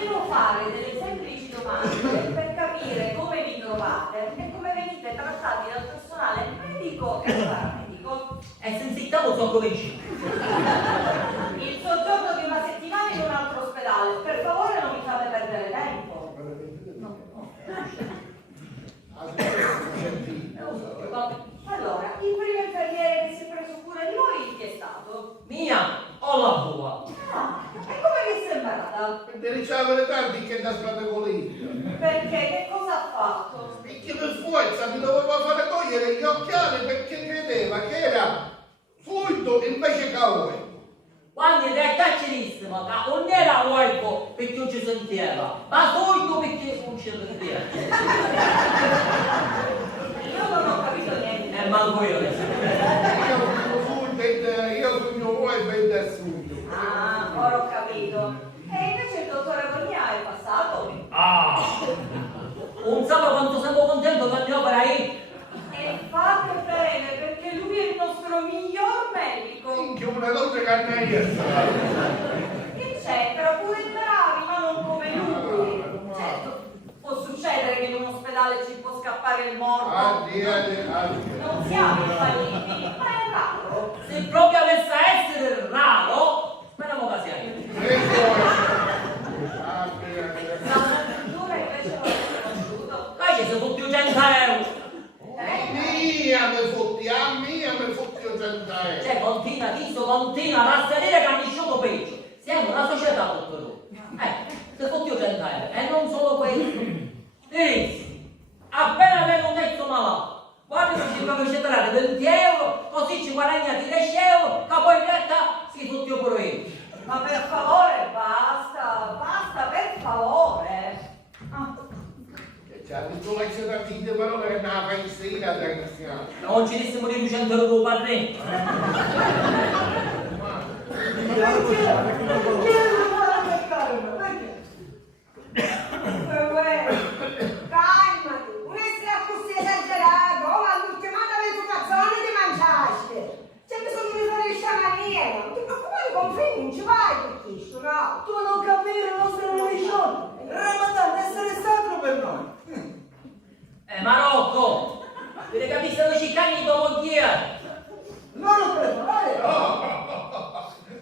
Devo fare delle semplici domande per capire come vi trovate e come venite trattati dal personale medico e paramedico. E se insistiamo sono come vicino. Il soggiorno di una settimana in un altro ospedale, per favore non mi fate perdere tempo. Allora, il primo infermiere che si è preso cura di voi chi è stato? Mia o la tua? Ah, e come vi è sembrata? Per ricevere tanti che da strada politica. Perché? Che cosa ha fatto? E che per forza mi doveva fare togliere gli occhiali perché credeva che era fluido invece calore. Quando è carcerissimo, non era uovo perché non ci sentiva, ma solo perché non ci sentiva. Io non ho capito niente. Manco io. Io sogno voi ben da sud. Ah, ora ho capito. E invece il dottore Agonia è passato. Ah! Non so quanto sono contento che mi opera lì. E fate bene, perché lui è il nostro miglior medico. Minchia, una donna cannaglia. Che c'è? Però pure bravi, ma non come lui. Certo, può succedere che in un ospedale ci può scappare il morto. Addio. Non siamo infallibili, ma è raro. Se proprio avesse a essere raro, speriamo che sia io. L'avventura invece non l'ho conosciuto. Poi ci sono più 100 euro. A mia mi fotti 100 euro. Cioè, continua, basta dire che ha nisciuto peggio. Siamo una società, dottore. Se fotti 100 euro. E non solo questo. Appena vengo un mezzo malato, guardi che ci proprio centrare 20 euro, così ci guadagnati 10 euro, che poi in realtà si fotti pure io. Ma per favore, basta, per favore. Cioè, tu hai sentito parole che non fai insieme ad iniziare. Non ci dissimo di 200 euro per me. Calmati, non essere così esagerato, all'ultimata educazione ti mangiaste. C'è bisogno di fare il sciamaniera, non ti preoccupare con figli, non ci vai per questo, no? Tu non capire la nostra religione. Il Ramadan deve essere sacro per noi. Marocco! Deve capire se ci cani dopo chi è? Non lo telefonare.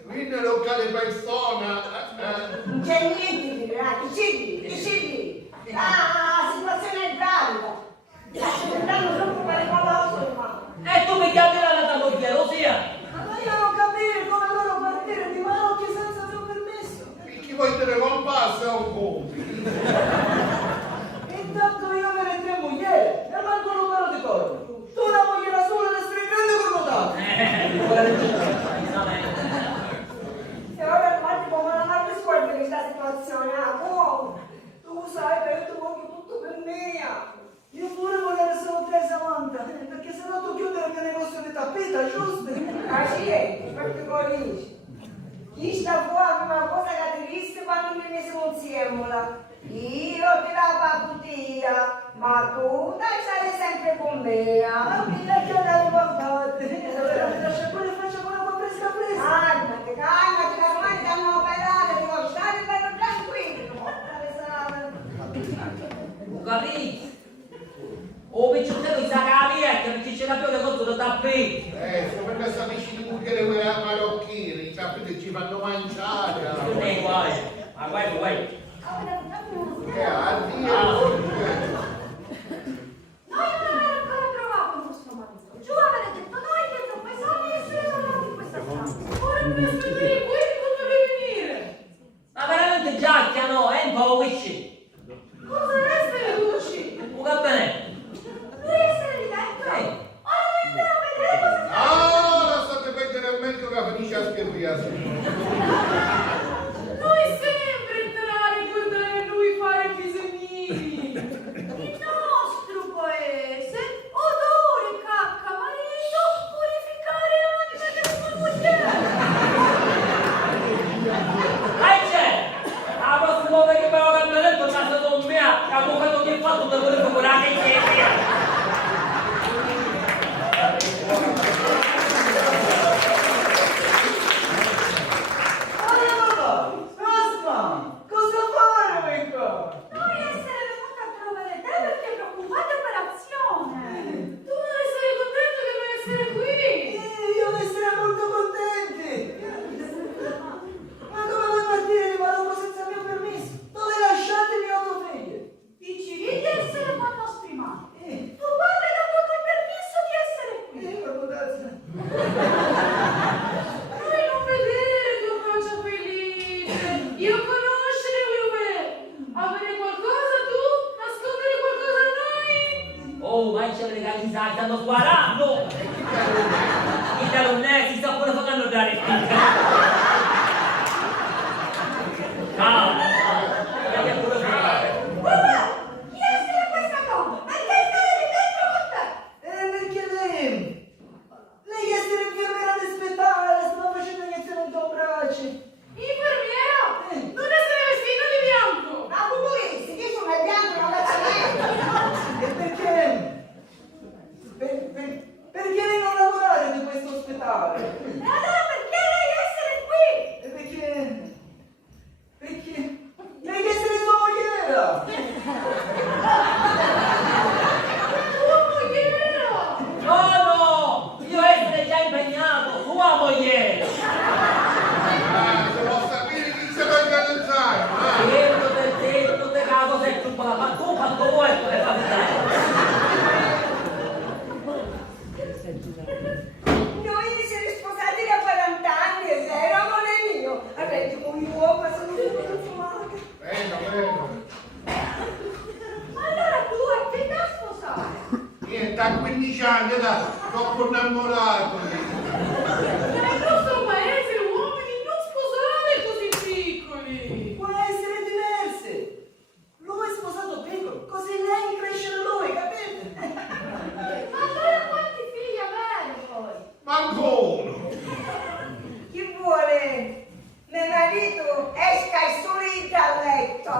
Quindi non cade persona. Non c'è niente di grave, decidi. La situazione è gravida. Ci danno troppo per l'altro, ma... E tu mi chiami la tabocchia, ossia? Ma io non capire come loro partire di Marocchi senza mio permesso. Chi vuoi te ne compassa è un conto. Intanto io avere 3 mogli e manco un numero di corpo. Tu una moglie da sola da stringere cornotato. E ora guardi come non ha risposto questa situazione, tu sai che io ti voglio tutto per me. Io pure volevo solo 3 Samantha, perché sennò tu chiudere il mio negozio di tappeta, giusto? Accidenti, particolari. Chi sta fuori una cosa caratteristica quando mi mesimo insieme. Io ti la battutia, ma tu dai stare sempre con me. Ma mi lascia dare guardate. Allora mi lascia pure faccia con la presa. Calmati, che ormai ti hanno operato, devo stare bello tranquillo. Capito? O picciottello sa che la vecchia, perché c'è la più che sotto da tappeti. Sono per questi amici di Bulgaria quei marocchini, i tappeti ci fanno mangiare. Guai. Addio. Noi non abbiamo ancora trovato il nostro marito. Giù avete detto noi che non pensavo di essere tornati in questa stanza. Ora mi aspettare qui quando devi venire. Ma veramente giacchia no, è un po' wisci. Cosa resta le luci? Va bene. Devi essere lì dentro. Ora metterò a vedere cosa fa. Ah, lasciate perdere il medico che finisce a scherziare. Noi sempre entrare e guardare lui fare bisognini. Il nostro paese, odore, cacca, marito, purificare anima della sua moglie. C'è! La prossima volta che abbiamo cambiato c'è stato un mio, che ha fatto che fatto per voler procurare che sia. Cosa fare qua? Noi essere venuti a trovare te perché preoccupate operazione. Tu non essere contento di non essere qui. Io ne sarei molto contenti. Ma come vuoi partire di Marocco senza mio permesso? Dove lasciate mio autofiglie? Dici di essere con i nostri mari. Tu parli da tutto il permesso di essere qui. Noi non vedere tua faccia felice. Io conoscere lui. Avere qualcosa tu? Nascondere qualcosa a noi? Oh, ma c'è le legalizzate, stanno sparando! I talonnesi sta pure facendo dare manco vuoi, come fa Noi siamo sposati da 40 anni, è vero, amore mio? Avrei un uomo, sono consumata. Bene. Allora tu a che età sposare? Niente, a 15 anni, dai, troppo innamorato. Nel nostro paese uomini non sposate così piccoli. Può essere diverse. Lui è sposato piccolo, così lei cresce da lui, capite? Ma allora quanti figli avere poi? Manco uno. Chi vuole? Mio marito esca e soli dal letto.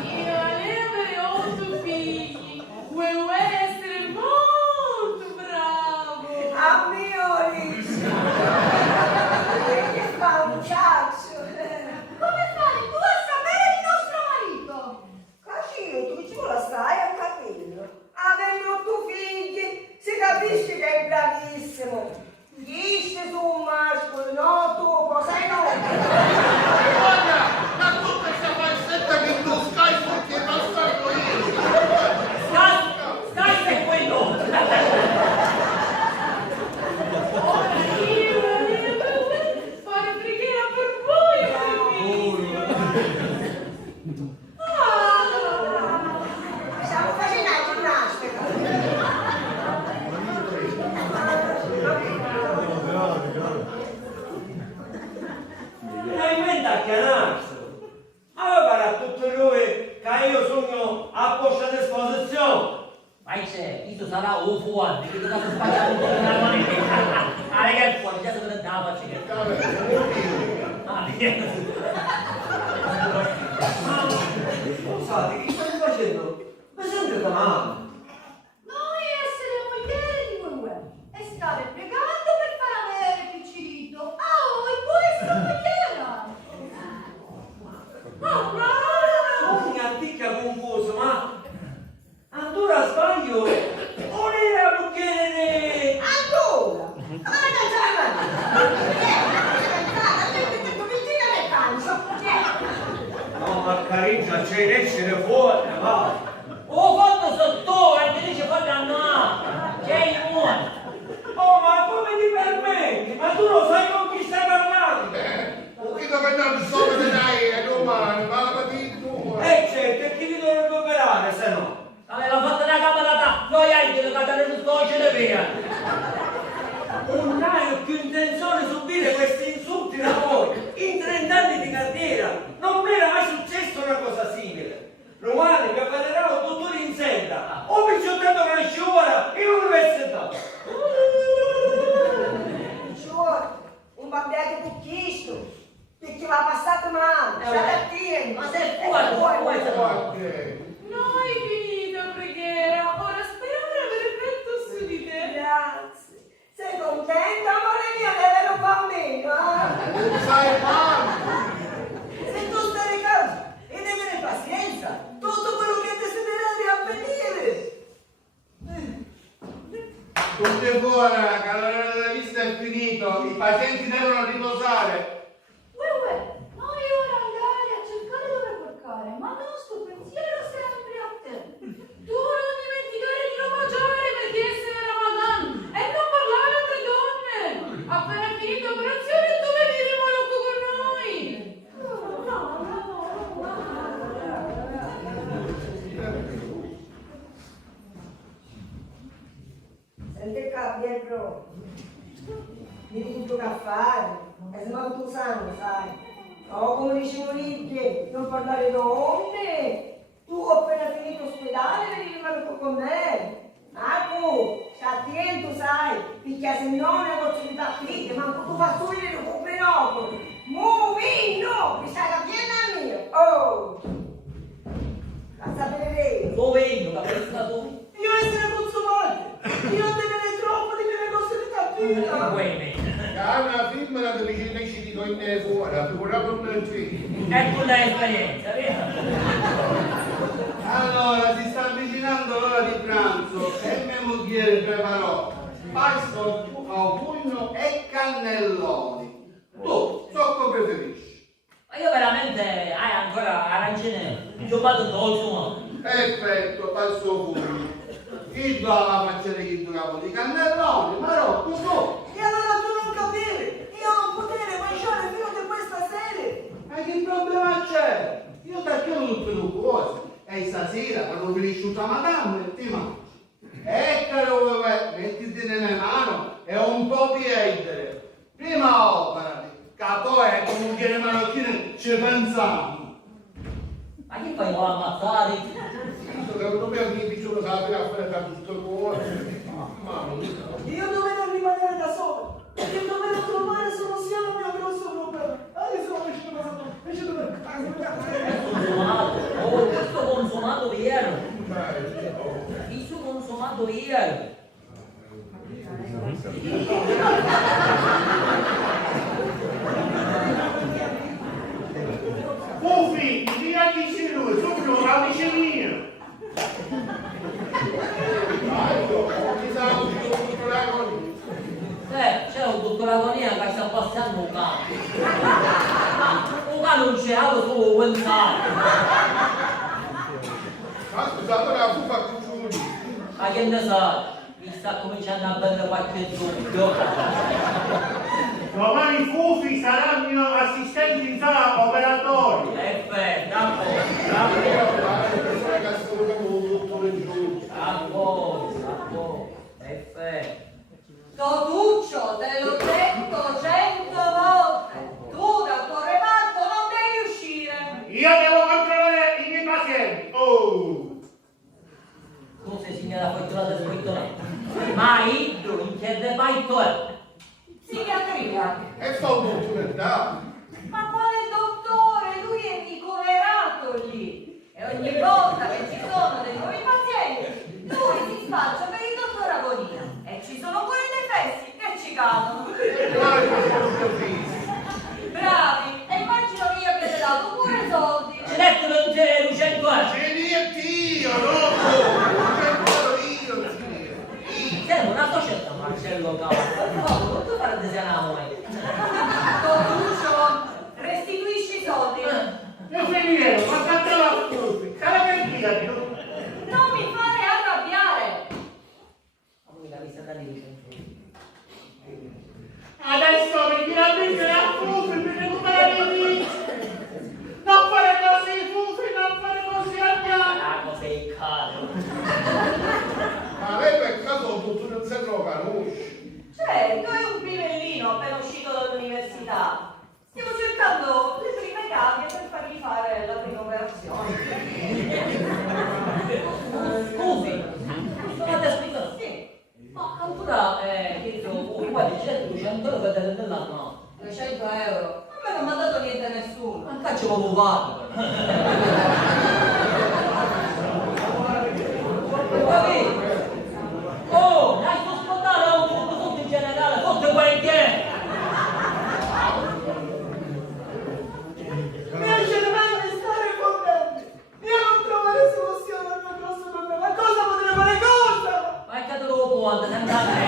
Io lei avere 8 figli. Vuoi essere molto bravo. A mio Liz. Che fa un ciaccio. Come fai tu a sapere di nostro marito? Così tu ci vuoi stai a capirlo. Avendo 8 figli, si capisce che è bravissimo. Dice tu un mascolo, no tu, cos'hai no? Guarda, ma tutta questa falsetta che tu stai perché basta io. Stai che quello! Ora io fare preghiera per voi, amore mio. Stiamo facendo la ginnastica. Non inventa chianazzo. Allora tutto lui che io sogno a posta a disposizione. Ma c'è, questo sarà un fuori, che cosa sta sbagliando con la moneta? Ah, che è fuori, già se ne dava, c'è che... Ah, Scusate, che state facendo? Ma sente da mano. Noi essere mogliere di Uè e stare pregando per far avere Piccirito. Ah, voi pure essere mogliera! Oh, bravo! Sono antica confuso, ma ancora sbaglio? Non era Lucchene! Ancora? Ma non c'è la No, ma Cariccia c'è in essere fuori, va! ho fatto sotto e ti dice fai andare! C'è il muore! Oh, ma come ti permetti? Ma tu lo sai con chi stai parlando? Un chilo che non so che dai, è domani, ma la di tu. Certo, e chi vi dovrebbe operare, se no? Aveva fatto una camerata, noi hai che cadere sul stoce di via! Non hai più intenzione di subire questi insulti da voi in 30 anni di carriera. Non mi era mai successo una cosa simile. Romani che parlerà un dottore in sella o picciottato con le ora in università. un bambino cucchisto, perché va passato male, state attenti. Ma sei fuori, vuoi Noi finita preghiera, ora speriamo di avere effetto su di te. Grazie. Sei contenta, amore mio, di avere un bambino? Non sai quanto. Se tu stai in casa e devi avere pazienza, tutto quello che desideri avvenire. Tutte fuori, che l'ora della vista è finito, i pazienti devono riposare. Uè, noi ora andare a cercare dove porcare, ma il nostro pensiero sempre a te. Tu non dimenticare di non mangiare perché essere Ramadan e non parlare a altre donne. Appena finita l'operazione tu vedi il malocco con noi. Senti qua, Pietro, mi dico tutto da fare, e se non tu sangue, sai. No, come dicevo lì, non parlare donne. Tu appena finito ospedale venivi venuto con me. Marco, stai attento, sai, perché se no ne ho di partite, ma tu fai subito con binocolo. Movino, mi stai capendo a mio. Oh, a sapere. Poverino, capisci tu? Io essere consumato. Io devo troppo di quelle cose di capita. Una firma dove ci riesci di cogliere fuori, figurati un bel figlio. Ecco l'esperienza, vero? Allora, si sta avvicinando l'ora di pranzo e mia moglie preparò pasto al pugno e cannelloni. Tu, ciò che preferisci? Ma io veramente hai ancora arancine Giocate dolce, Perfetto, passo pure. Chi la faccia di capo di cannelloni, Marocco, tu. E allora tu non capivi? Io non potevo mangiare fino a questa sera. Ma che problema c'è? Io perché non te lo posso? E stasera, quando finisci la madame, ti mangi. Eccolo, mettiti nelle mani e un po' piedere. Prima opera, capo è come viene marocchine, ci pensiamo. ma che fai con l'ammazzare? Secondo me mi piace sapere a fare da tutto il cuore. Mamma mia. Io dovevo rimanere da solo. Io dovevo trovare soluzione al mio grosso problema. Adesso non riesco Consumato, oh, questo consumato ieri. Il suo consumato ieri. Pufi, via di lui, subito la vicinina. Ci sarà un dottore Agonia. C'è un dottore Agonia che sta passando un cane. Un cane non c'è altro solo pensare. Ma scusate la fufa cuccioli. Ma che ne sai? Mi sta cominciando a prendere qualche dubbio. Domani Fufi saranno assistenti in sala operatori. Bravo. Ragazzi, come un dottore giù. Totuccio, te l'ho detto 100 volte. Tu dal tuo reparto non devi uscire. Io devo controllare i miei pazienti. Oh! Tu sei signora fortunata scrittonetta. Ma io in che reparto è? Psichiatria. E sto un dottore da. Ma quale dottore? Lui è ricoverato lì. E ogni volta che ci sono dei nuovi pazienti, lui si spaccia per il dottor Agonia. E ci sono pure dei fessi che ci cadono. Bravi! E immagino che io abbiate dato pure soldi. Ci detto non c'è Lucento Ce ne è Dio, no? Io. siamo una società, Marcello Cavallo. Non tu fare desianamo, Totuccio, restituisci i soldi. Io finiremo, ma quanto la Fufi? Sarà che dia tu? Non mi fare arrabbiare. Adesso mi tira a prendere a Fufi per recuperare i miei. Non fare così, Fufi, non fare così a piano. Ah, sei caro. Ma lei per caso il dottore non se lo conosce? Certo, è un pivellino appena uscito dall'università. Stiamo cercando le prime cavie per fargli fare la prima operazione. Scusi, state aspettando? Sì, Ma ancora, che qua c'è 200 euro per dare dell'anno. 200 euro. A me non mi ha dato niente nessuno. Ma caccio come fatto? Capito? Oh, dai, sto scontando un punto sotto in generale, sotto quel che è. Mi cercano di stare contenti. Io non trovare soluzione al mio grosso problema. Cosa potrei fare? Cosa? Ma è caduto dopo quando senza me.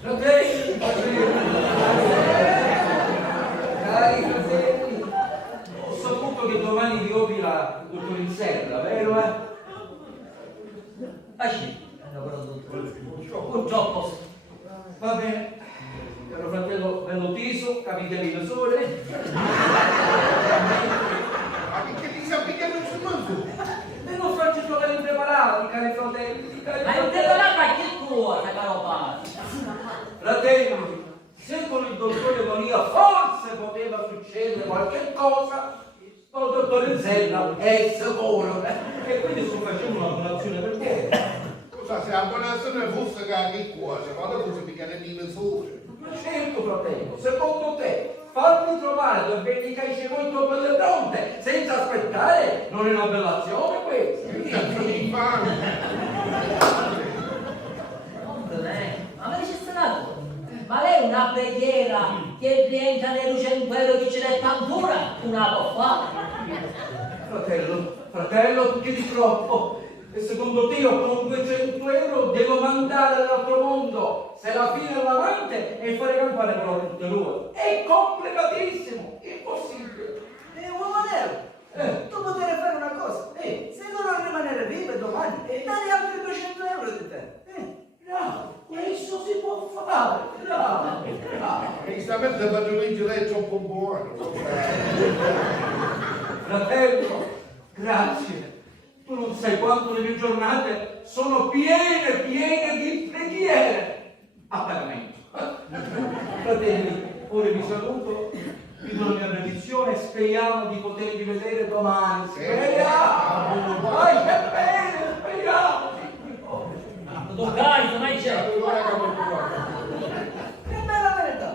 Fratelli, cari fratelli, ho saputo che domani vi opera il dottor Inserra, vero? Ah sì, purtroppo. Va bene, caro fratello bello teso, capitemi da sole. Ma che ti sa che non si mangia? E non faccio trovare impreparati, cari fratelli, cari Ma non te fratelli. la dà che cosa, caro padre? Fratelli, se con il dottore Agonia forse poteva succedere qualche cosa, il dottore Zella è sicuro. E quindi sto facendo una donazione per te. Scusa, se la donazione fosse che cosa, quando tu si mica ne misure? Ma certo, fratello, secondo te, farmi trovare due belli caicevoi belle pronte, senza aspettare, non è una bella azione questa? Cazzo di infame! Ma me dice stato? Ma lei una preghiera che rientra nei 200 euro che ci detta ancora? Una può fare? Fratello, tu chiedi troppo. E secondo te io con 200 euro devo mandare all'altro mondo, se la fine è l'amante e fare campare per tutte loro? È complicatissimo, impossibile. E Tu potevi fare una cosa, se loro rimanere vive domani e dare altri 200 euro di te. Bravo, questo si può fare, bravo. Onestamente per legge lei è troppo buono. Fratello, grazie. Tu non sai quanto le mie giornate sono piene di preghiere a pagamento. Fratelli, ora vi saluto, vi do la mia benedizione e speriamo di potervi vedere domani. Speriamo! Vai, che bene, speriamo! Toccai, mai c'è. Che bella verità!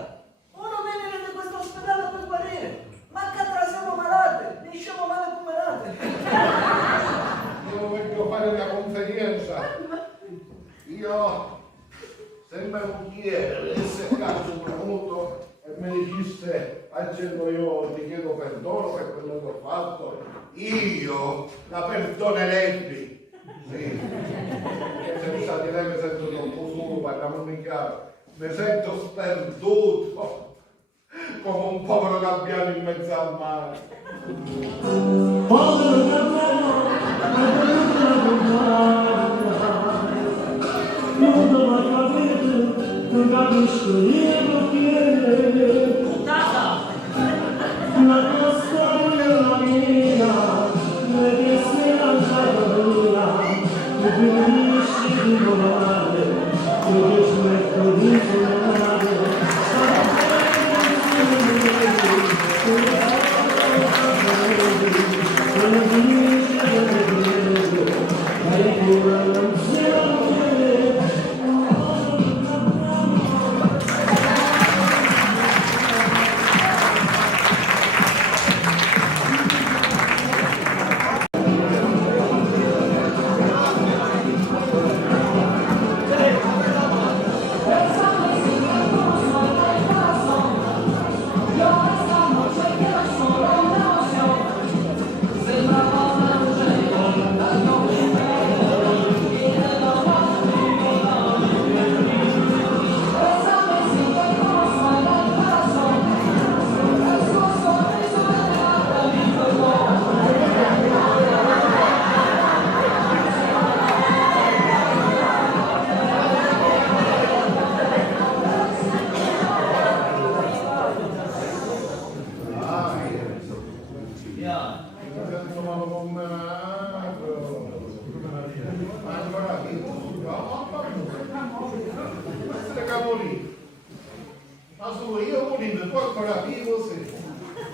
Uno viene da questo ospedale per guarire, ma che siamo malati, diciamo male come malati. Io voglio fare una conferenza. Io sembra un chiede, avesse caso venuto e mi disse Angelo, io ti chiedo perdono per quello che ho fatto. Io la perdonerebbe. Sì, senza di lei mi sento troppo solo, parliamo in chiaro, mi sento sperduto, come un povero gabbiano in mezzo al mare. Puttana!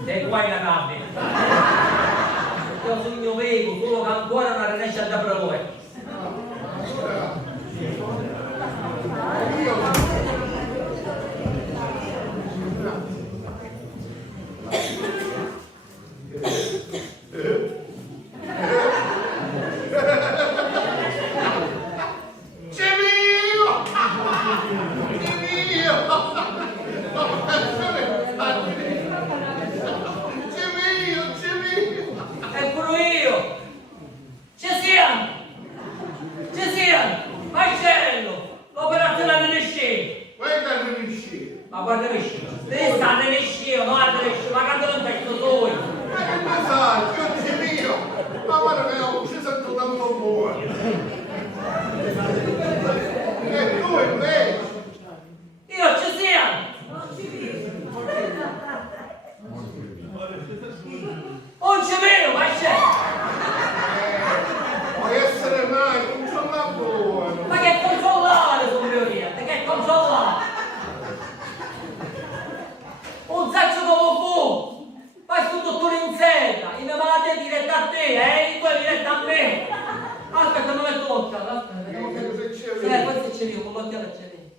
Sei qua in rabbia. Io sogno vedo, solo che ancora non riesce ad approvare. Eccolo io! Ci siamo! Marcello! L'operazione è riuscita! Guarda che riuscì. Ma guarda che riuscita! Devi stare riuscita, non è riuscita, ma quando non penso tu! Ma che messaggio, Dio mio! Ma guarda che non ci sento tanto buono! E tu invece? Io ci siamo! Non ci vedo, Marcello! Puoi essere mai, non c'ho la buona! Ma che controllare, signoria! Che controllare! Un sacco come fu! Fai sto dottore in sella, in malattia diretta a te, in quella diretta a me! Aspetta, non metto l'occhiale, aspetta, questo c'è io, con l'occhiale c'è io.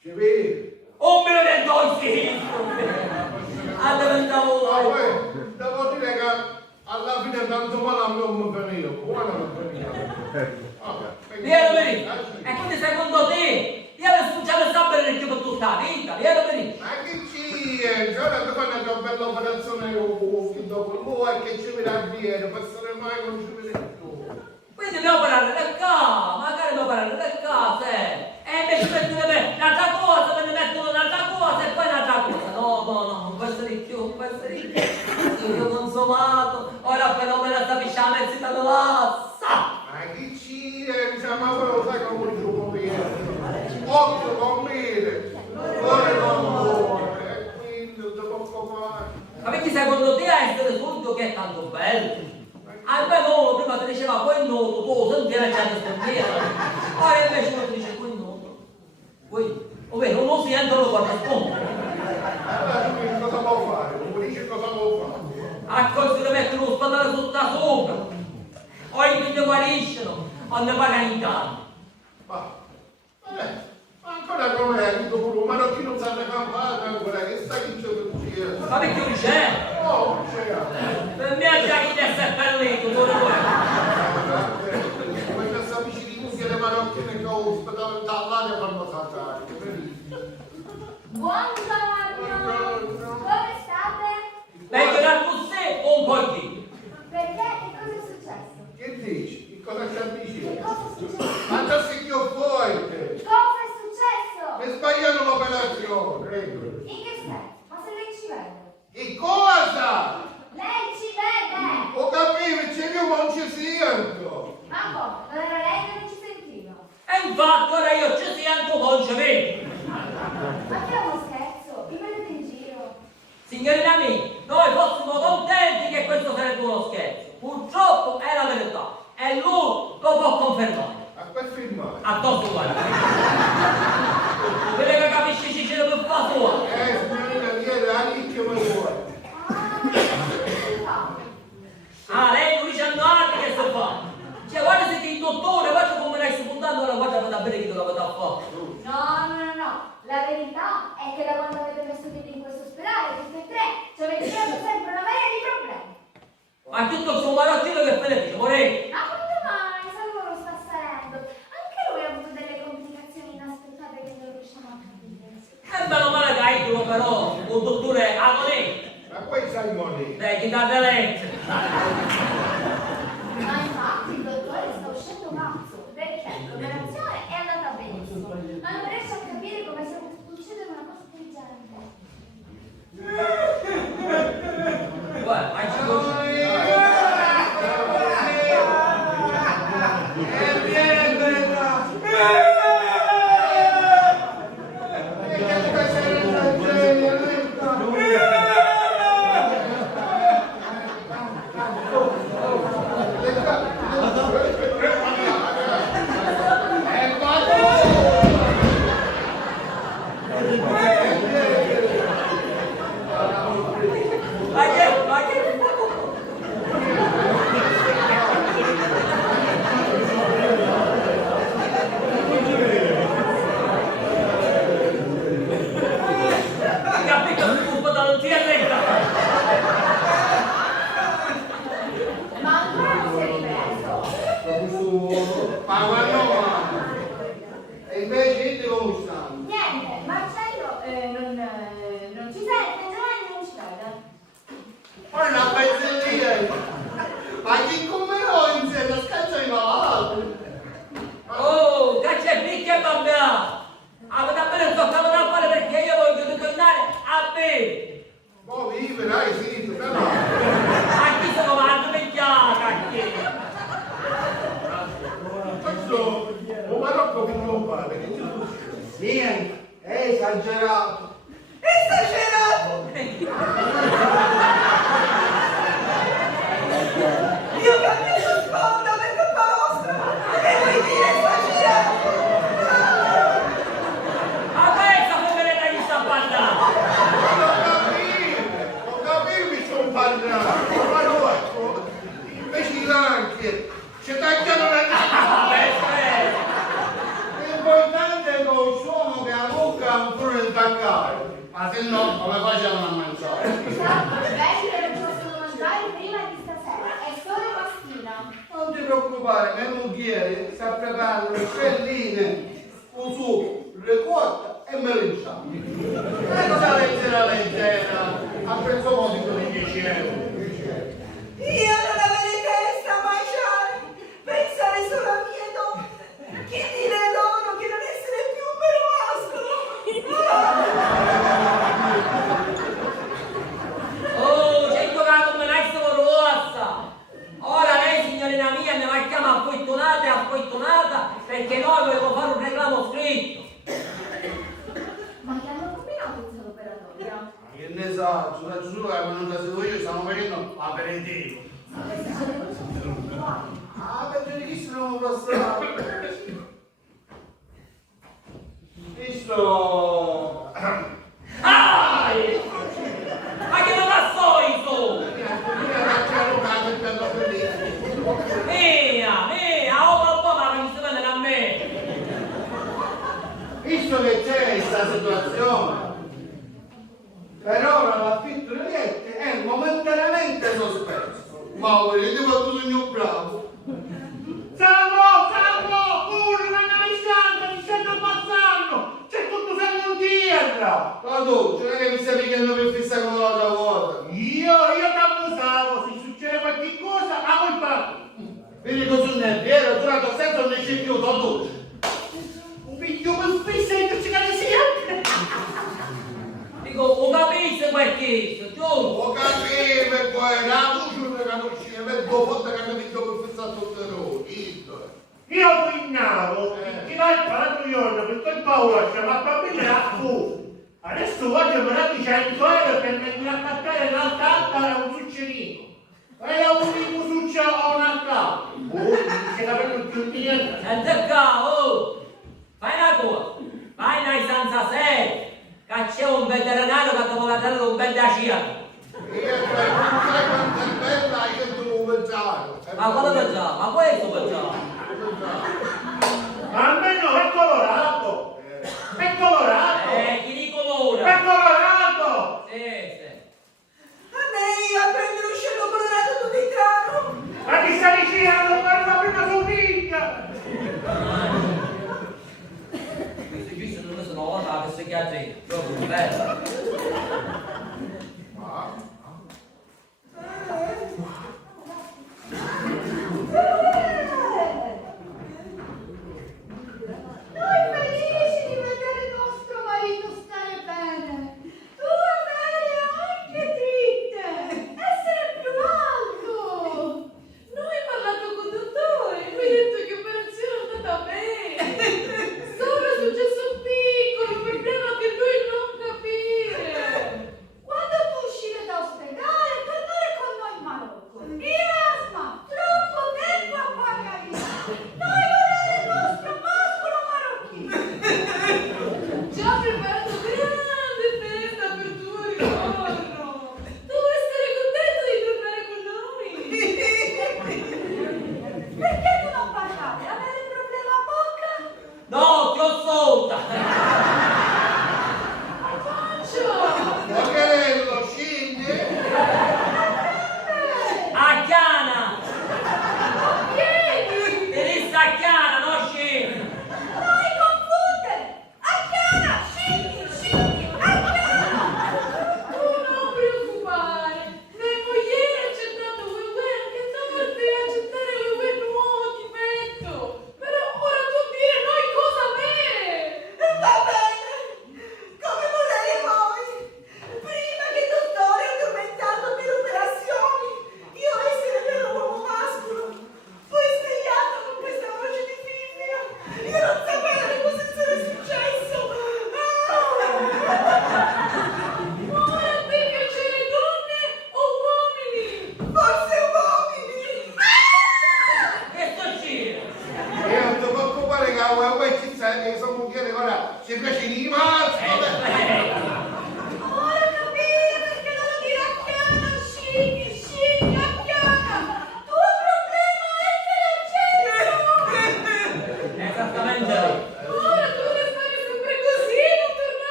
Ci vedi? Oh mio Dio, sì! Diventavo Ma poi, devo dire che alla fine tanto male a me non mi veniva, buona mi veniva. Vieni, vedi? E quindi secondo te, io avevo già sapere che per tutta la vita, vieni. Ma che c'è? Ora ti fai una bella operazione dopo lui e che ci vede a dire, per essere mai non ci vede più. Quindi dobbiamo parlare del caso, magari dobbiamo parlare del caso, E invece mettono un'altra cosa, poi mi mettono un'altra cosa e poi un'altra cosa. No, non può essere di più, non può essere di più. Io non so lato, ora fenomeno sta pisciando e si sta lassa. Ma chi ci è? Diciamo, quello sai come un giusto occhio con mire, cuore con cuore, e quindi non posso fare. Ma perché secondo te essere surdo che è tanto bello? A me uno prima ti diceva quel noto, tu senti la gente spontanea. Ora invece uno ti dice quel noto. Ovvero non si entrano quando sponda. Allora tu cosa può fare? Non mi dici cosa può fare? A cosa si mette uno spadale sotto sopra. O i che guariscono, o ne pagano in tanto. Ma ancora come hai detto pure un marocchino non sa ne campare ancora, che sta che c'è? Ma perché non c'è? No, non c'è. Per me è già che ti è seppellito, tu non vuoi. Come questi amici di cuffie le marocchine che ho ospitato dall'aria fanno saltare. Buongiorno! Come state? Vengo da Bussè o un po' di. Perché? Che cosa è successo? Che dici? Che cosa ci Che dici? cosa è successo? Ma già si chiò forte! Cosa è successo? Mi sbagliano l'operazione, prego. In che senso? Ma se lei ci vede? Che cosa? Lei ci vede! Ho capito, c'è io non ci sento. Ma come? Non era lei che non ci sentiva? E infatti ora io ci sento non ci vedo. Ma che è uno scherzo? Mi vedete in giro? Signorina mia, noi fossimo contenti che questo sarebbe uno scherzo. Purtroppo è la verità. E lui lo può confermare. A quel filmare. Addosso guarda. Vede che capisci Cicero per fa sua. Signorina, viene la nicchia mi vuole. Ah, lei non dice a noi che si fa. Cioè, guarda se ti il dottore, guarda come lei sta puntando, ora guarda per bene che lo avete fatto. No. La verità è che da quando avete messo piede in questo ospedale, tutti e tre, ci avete creato sempre una marea di problemi. Ma tutto il suo maroccino che beneficio, vorrei. Ma come mai? Salvo lo sta salendo. Anche lui ha avuto delle complicazioni inaspettate che non riusciamo a capire. Meno male che hai tu però, un dottore Amonè. Ma poi sai monete. Chi dà delle lettere. Ma infatti il dottore sta uscendo pazzo, perché l'operazione è andata benissimo, ma non riesce a capire come sia potuto succedere una cosa del genere. Guarda, ma ci conosci. E invece io come stanno? Niente, Marcello non ci sente, Giovanni non ci vede. Poi una pezzeria! Ma chi come noi insieme a scaccia di malato? Oh, caccia e picchia e bambina! Avete appena toccato da fare perché io voglio ritornare a bere! Mo vive, dai, sì, però. A chi sono vanno vecchiata? Questo, un marocco che non vale, che c'è successo? Niente, è esagerato. Esagerato! Io capisco sponda per colpa vostra! E vuoi dire esagerato? A questa poveretta gli sta parlando! Ho capito, mi sono parlato, ma marocco, invece anche, c'è tagliato la L'importante è con il suono che la bocca non può intaccare. Ma se no, come facevano a mangiare? Invece non possono mangiare prima di stasera, è solo pastina. Non ti preoccupare, mio mogliere sa preparare le stelline, un sugo, ricotta e melinciano. E cosa leggera, a prezzo modico di 10 euro. Io non avere testa a mangiare! Pensare solo a mie donne! Che dire loro che non essere più un bermascolo? Oh, c'è il giocato, me l'hai solo visto che c'è questa situazione, per ora l'affitto delle Liette è momentaneamente sospeso. Ma vedete quanto sono bravo? Salvo, urla nella stanza, mi stanno ammazzando, c'è tutto sangue in tierra. Ma tu, cioè che mi stai picchiando per fissa con la tua vuota? Io ti abusavo, se succede qualche cosa, a colpa. Vedi così un nerviero, durante il senso non esce più, tu. Un figlio per spesso e che ci cade sempre. Dico, o capisci quel che tu? O capire poi la luce non la conosce, per due volte che hanno visto per fissare sotto il rogo. Io guignavo, ti dai l'altro giorno per quel paura, cioè ma bambina a fu. Adesso voglio per 100 euro per venire a attaccare un'altra alta e un succedino. Era un limusuccio o un'altra. Dice che per più niente. Senza qua, oh! Fai una cosa, vai in stanza 6, che c'è un veterinario che ti vuole dare un bel da sciato. Io non sai quanto è bella, io devo pensare. Ma quello che già, ma questo che già? Ma almeno è colorato. È colorato. Chi di colore? È colorato. Sì, sì. A me io a prendere un scello colorato tutto il grano. Ma chi sta dicendo? Guarda la prima somiglia. Questo giusto non sono volta che si chiama proprio bello. Noi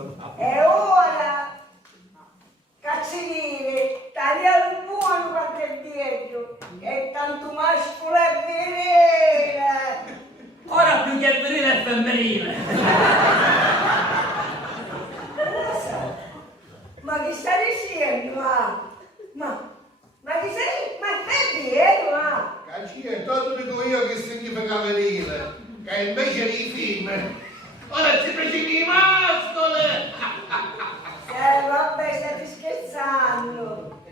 E ora, cazzolini, tagliare buono qualche dietro, che tanto mascolo è virile. Ora più che venire è femminile. Ma che stai dicendo, ma che stai, ma che dietro, Caccia, tanto dico io che significa venire, che invece nei film, ora ci piacciono i mascoli! Vabbè, state scherzando.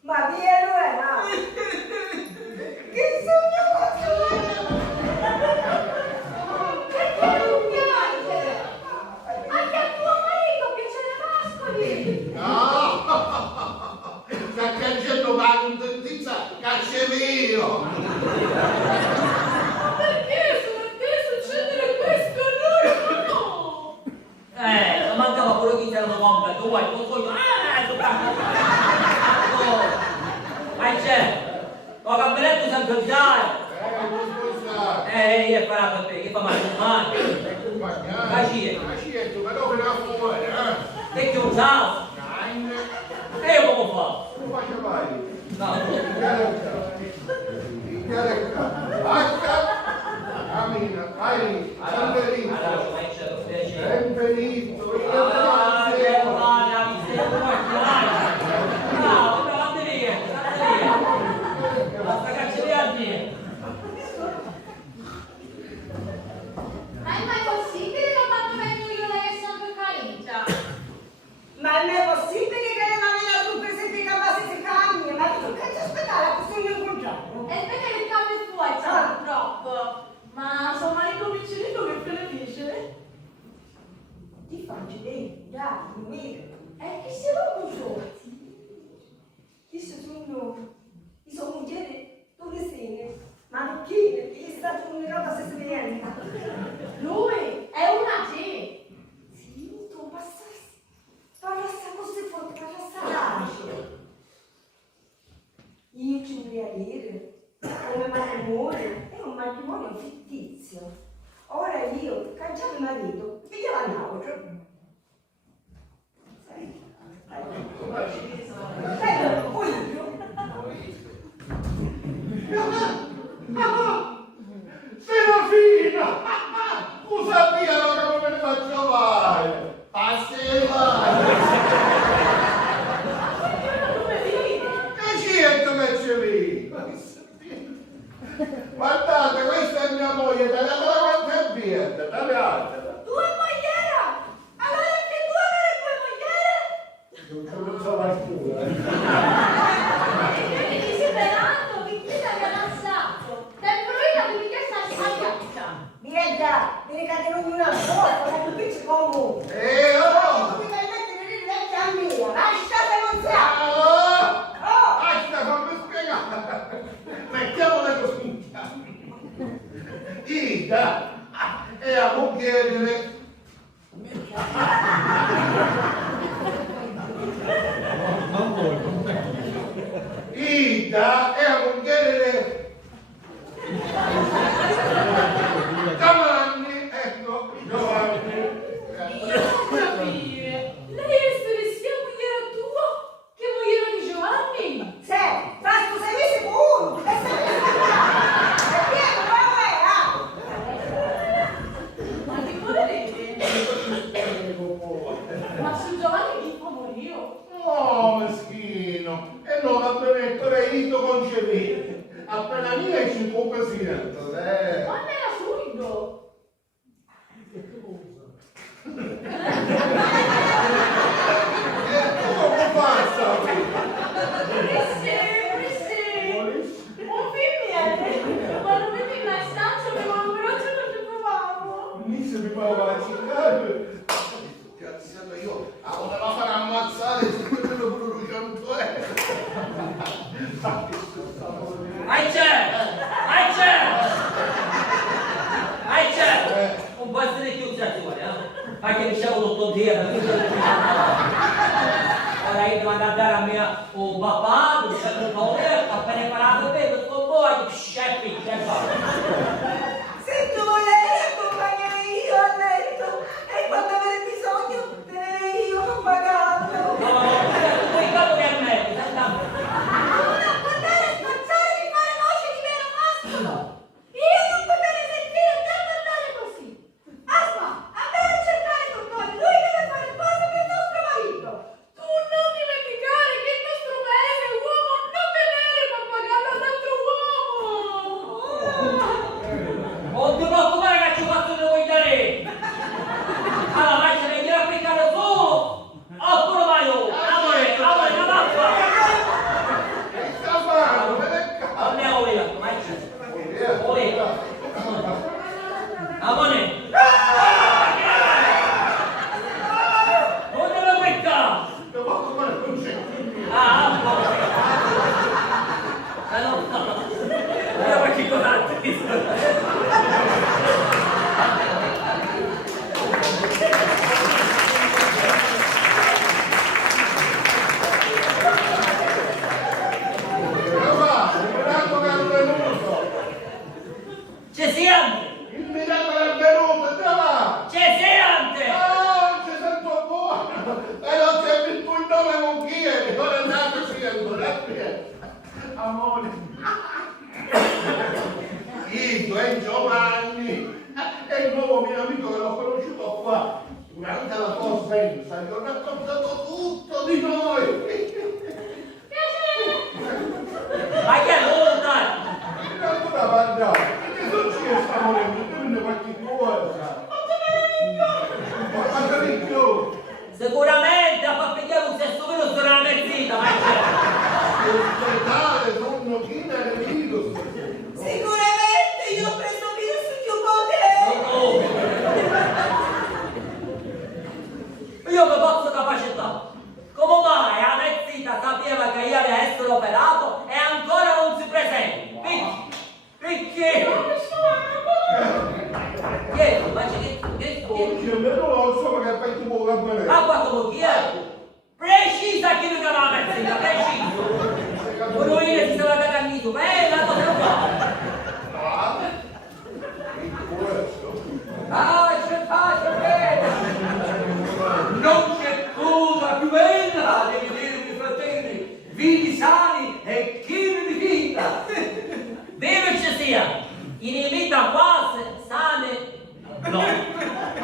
Ma via lui, che sono Perché non piange? Anche a tuo marito piacciono i mascoli! No! Sta cacciando la contentizza, caccia mio! Ma perché succedere questo? No! Ma mancava pure chi c'era una compra, tu vuoi, ma c'è, ho cappelletto sempre già. Non spostare! Che farà per te, che fa male, Caccietto, però che la fuori, che ti usavo, e io come fa? Come faccio mai? No, Cammina, vai, sempre allora, ma c'è lo piacere. sempre lito, Che vada, mi stai un bravo, andate via, basta cancellarti. Ma è mai possibile che ho fatto meglio io lei e Santo Caricia? Ma non è possibile che non aveva tu presente che base si cambia? Ma tu che ti aspettare a questo mio contratto? E perché il capo è tuo, purtroppo. Ma suo marito Michelino che ne dice? Ti faccio dei dai, mira. E chi si lo uso? Io sono mujer dove sei? Ma perché? Perché è stato un roba senza niente. Lui è una G. Sì, tu parla così forte, parla io ci voglio dire, come matrimonio, è un matrimonio fittizio. Ora io, cacciavo il marito, pigliava un altro. Poi io. Serafina! Tu sappiamo come me ne faccio male! Passeva! Caccietto che c'è lì! Guardate, questa è mia moglie, tagliatela quanto è verde, tagliatela! Tu è mogliera! Allora anche tu avere due mogliere? Non so la scuola. E mi dice Peraltro che chi ti abbia lasciato? Temporina di richiesta a piazza. Vieni devi cadere ognuno a volta, ma tu ci come. Oh! Non mi fai mettere lì vecchia a mia, lasciate non siamo. Oh! Basta, fammi spiegare! Mettiamola così! Ida è la moglie. Ida è la moglie. Giovanni, ecco, Giovanni. Io non capire. Lei essere sia mogliera tua che mogliera di Giovanni? Se, basta 6 mesi pure. E se mi e pieno, Ma ti volete? Ma su Giovanni chi fa morire? Oh, meschino! E non la premettere io concepito. Appena mia ci può presidente. Ma me la subito. Come passa? Un film quando vedi in una stanza mi volevo veloce non ci provavo. Mi si prova a ciclare. Cazzo, io voleva fare ammazzare se quello pure lui non può essere più creatura, anche diciamo tutto il dia, ora io devo andare a mia papà, non c'è un paura, appena imparato per con voi, sceppi, se tu volevi accompagnare io a letto e quando avrei bisogno Papà, il miracolo è venuto! Ci siamo! Il miracolo è venuto, già va! Ci siamo! Ah, ci sento buono! E non c'è più il nome con chi è, ora è andato sempre, amore. Ito è Giovanni, è il nuovo mio amico che l'ho conosciuto qua. Durante la conferenza gli ho raccontato tutto di noi. Ma che dai? Allora parliamo, che succede amore mio? Che ne qualche cosa? Ma che di più? Sicuramente a pappigliare un sesto virus della mezzita, ma c'è! L'ospedale, sono chi nel virus. Sicuramente io ho preso virus più potere. Io mi posso capacità. Come mai la mezzita sapeva che io avevo essere operato e ancora non si presenta? Perché? Che? Ma che? Io non lo so che poi tu puoi capire. Ma quanto chi è? Precisa chi mi chiama la mezzita, preciso! Quello lì si stava cagando, la cosa Pace, bene! Non c'è cosa più bella di vedere i miei fratelli vivi sani e chini di vita! Deve ci sia! In vita quasi sane no!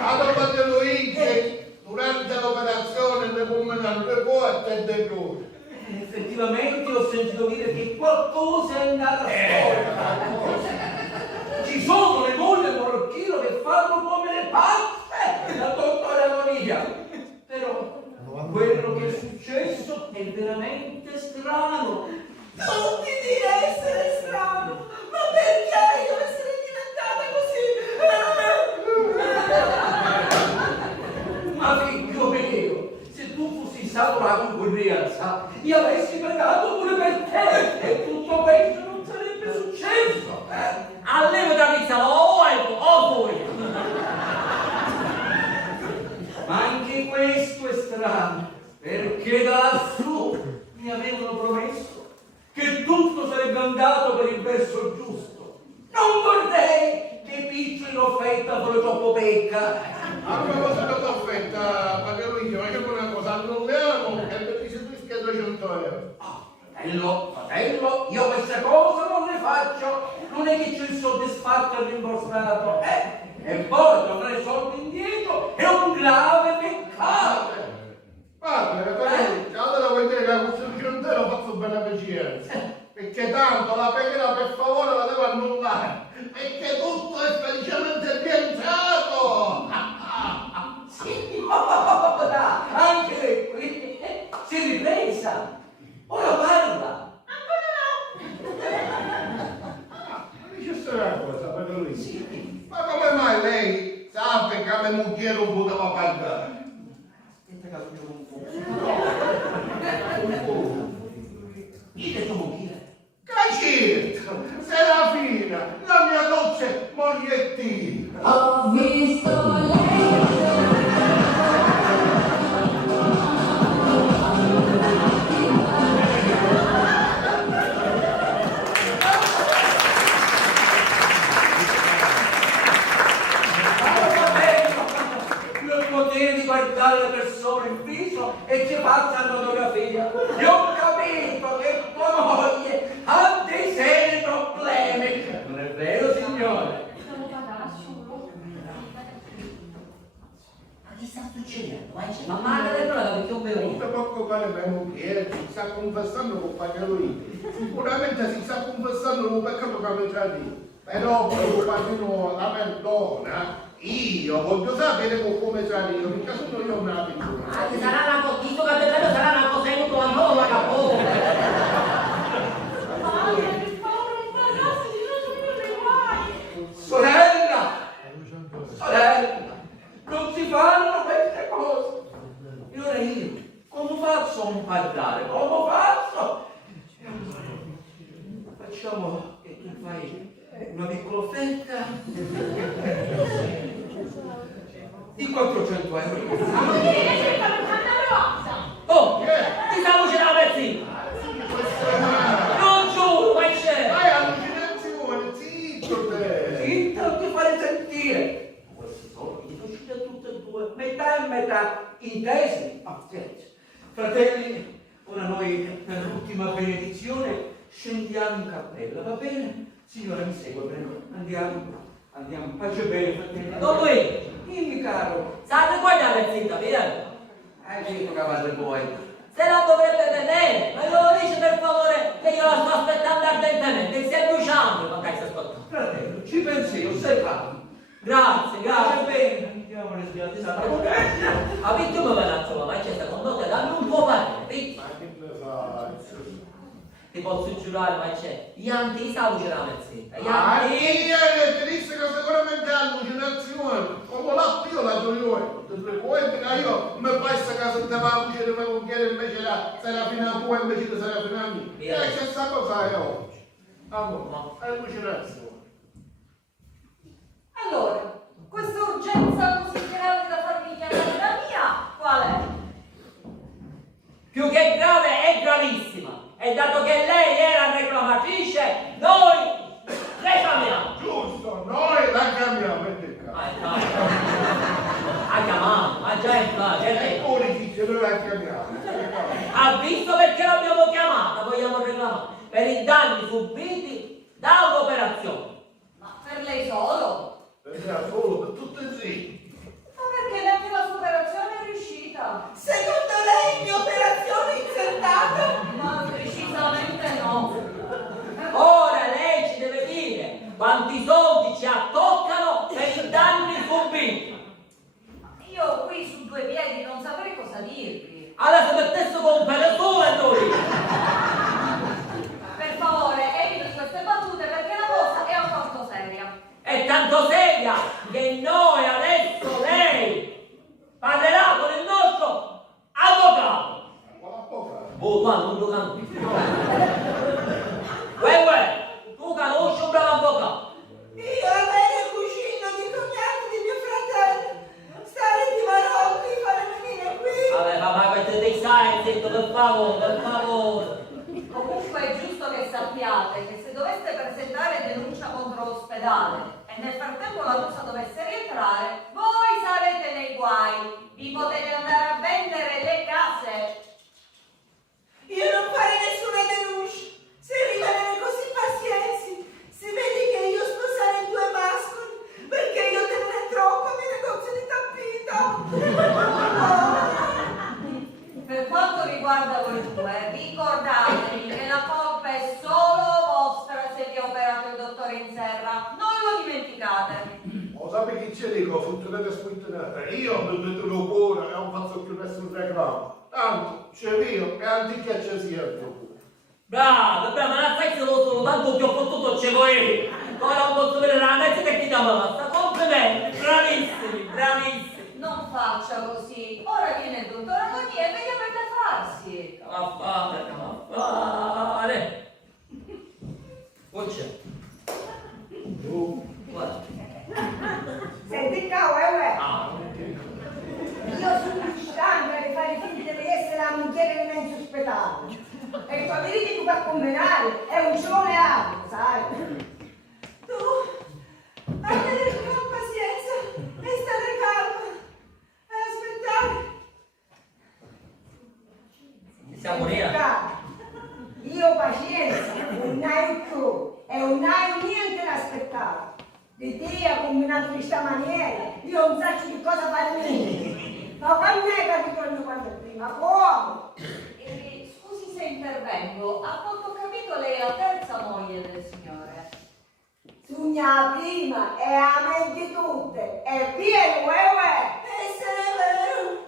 Allora Luigi, durante l'operazione ne combinano due volte e due cose. Effettivamente ho sentito dire che qualcosa è andata storta. Ci sono le mogli morocchino che fanno come le pazze dal dottore Agonia. Però quello che è successo è veramente strano. Non ti dire essere strano, ma perché io essere diventata così? Ma figlio mio, se tu fossi saturato in quell'alza, io avessi pregato pure per te e tutto questo non sarebbe successo. Alleva da pizza o voi! Ma anche questo è strano, perché da lassù mi avevano promesso che tutto sarebbe andato per il verso giusto. Non vorrei che piccioli l'offerta fuori troppo pecca. A proposito d'offerta, Padre Luigi, facciamo una cosa, annulliamo e restituisca 200 euro. Fratello, io questa cosa non ne faccio. Non è che c'è il soddisfatto e rimborsato. E poi tornare i soldi indietro è un grave peccato. Padre, allora vuoi dire che la costruzione lo faccio beneficenza? Perché tanto la preghiera per favore la devo annullare, perché tutto è felicemente rientrato! Sì, ora, anche lei qui si è ripresa. Ora parla. Dice una cosa, Padre Luigi, ma come mai lei sa che la moglie non poteva pagare? Aspetta che sono confuso. Dite tu moglie. Cacetta, Serafina, la mia dolce mogliettina! Ho visto lei. Il potere di guardare le persone in viso e ci faccia la fotografia. Io ho capito che tua moglie ha dei seri problemi. Non è vero, signore? Ma che sta succedendo? Ma magari non la perché un Non bevino. ti preoccupare per moglie, si sta confessando con Padre Luigi. Sicuramente si sta confessando un peccato che mi tradito. Però per padrino la perdona, io voglio sapere come tradito, perché sono io una piccola. Ah, che sarà una cosa, questo capitello sarà una cosa inutile, non la capo. Sorella! Sorella! Non si fanno queste cose! E ora io, come faccio a non parlare? Come faccio? Facciamo che tu fai una piccola offerta di 400 euro. Ma vuol dire che c'è una rosa? Oh, ti sta luce da pezzina! Non giuro, ma c'è! Hai allucinazione, zitto te! Zitta, non ti fare sentire! Questi soldi sono usciti a tutte e due, metà e metà, intesi? Ah, senti. Fratelli, ora noi per l'ultima benedizione scendiamo in cappella, va bene? Signora, mi segue, prego. Andiamo. Faccia bene, fratelli. Don Luigi, Dimmi, caro. state qua da pezzina, via! Hai detto che avete voi. Se la dovrebbe vedere, ma glielo dice per favore che io la sto aspettando ardentemente, stia bruciando, ma dai, si ascolta. Fratello, ci pensi io, sei calmo. Grazie, Faccia grazie. bene. Andiamo alle sbiadate. A Vittu me la trova, ma c'è secondo te, dammi un po' parere, Vittu. Ma che ne sai? Ti posso giurare, ma c'è. Ianti, ti sa luce la pezzina. Ma Ianti. io ti disse che sicuramente ha allucinazione. Come la io la io. Ti frequenti che io mi passa casa te va a luce di me con chiede invece la Serafina tua invece di Serafina mia. E c'è sta cosa io oggi. Allora, allucinazione. Allora, questa urgenza così grave da farmi chiamare la mia, qual è? Più che grave è gravissima. E dato che lei era reclamatrice, noi reclamiamo. Giusto, noi la chiamiamo e te Dai. Ha chiamato, ma già è entrato, è lei. poi dice noi la chiamiamo. Ha visto perché l'abbiamo chiamata, vogliamo reclamare. Per i danni subiti da un'operazione. Ma per lei solo? Vediamo solo per tutte e tre. Ma perché neanche la sua operazione è riuscita? Secondo lei mia operazione insertata? Ma precisamente no. Ora lei ci deve dire quanti soldi ci attoccano per i danni subiti. Io qui su due piedi non saprei cosa dirvi. Adesso mettesse con pelle solo e noi. Per favore, eviti queste battute perché la cosa è alquanto seria. È tanto seria che noi adesso lei parlerà con il nostro avvocato. Oh, non lo canti. Uè, tu conosci un bravo avvocato? Io avere cugino di cognato di mio fratello, stare di Marocco, fare venire qui. Vabbè, papà, questo dei sai, zitto, per favore. Comunque è giusto che sappiate che se doveste presentare denuncia contro l'ospedale e nel frattempo la russa dovesse rientrare, voi sarete nei guai. Vi potete andare a vendere le case. Io non fare nessuna denuncia. Se rimanere così pazienzi, si vede che io sposare due mascoli, perché io tenere troppo a mio negozio di tappito. Per quanto riguarda voi due, ricordatevi che la colpa è solo vostra se vi ha operato il dottore in serra. Non lo dimenticate. Lo sappi chi ci dico, funzionate squittinate. Io mi metto il cuore e non faccio più nessun reclamo. Tanto, c'è io e anziché ci sia il tuo cuore. Bravo, ma non fai solo tanto ti ho potuto ce voi. Ora non posso vedere la mezza che ti dà la pasta. Complimenti, bravissimi. Non faccia così. Ora viene il dottore Agonia e vediamo da farsi. Fare. Poi c'è. Guarda. Senti qua, uè. Ah, Io sono stanca di fare finta di essere la moglie che viene insospettata. E il tuo amico per combinare è un giovane altro, sai? Tu, avere più pazienza e stare calma e aspettare. siamo nera. Io pazienza, non hai più e non hai niente da aspettare. Di te ha combinato di sta maniera, io non so che cosa fare lì. Ma quando è capito quando prima? Come? Scusi se intervengo, a quanto ho capito lei è la terza moglie del signore. Sogna prima e a me di tutte, e pieno, essere vero.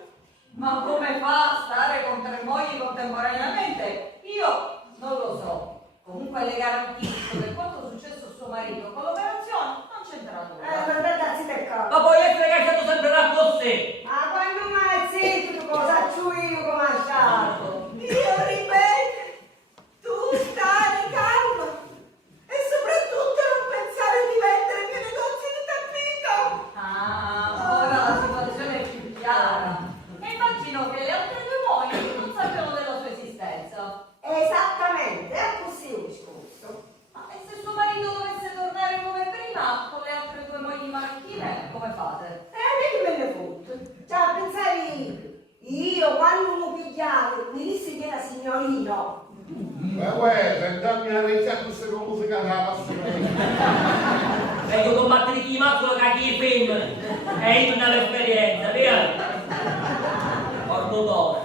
Ma come fa a stare con tre mogli contemporaneamente? Io non lo so. Comunque le garantisco che quanto è successo a suo marito con l'operazione non c'entra nulla. Ma ragazzi del Ma capo. poi essere che è stato sempre là con sé. Ma quando mai zitto, cosa c'ho io come ha stato? Io ripeto, tu stai calma e soprattutto non pensare a questa musica che la passa Meglio combattere chi mazzo che chi femmine. E io non ho l'esperienza, via? Ormodore.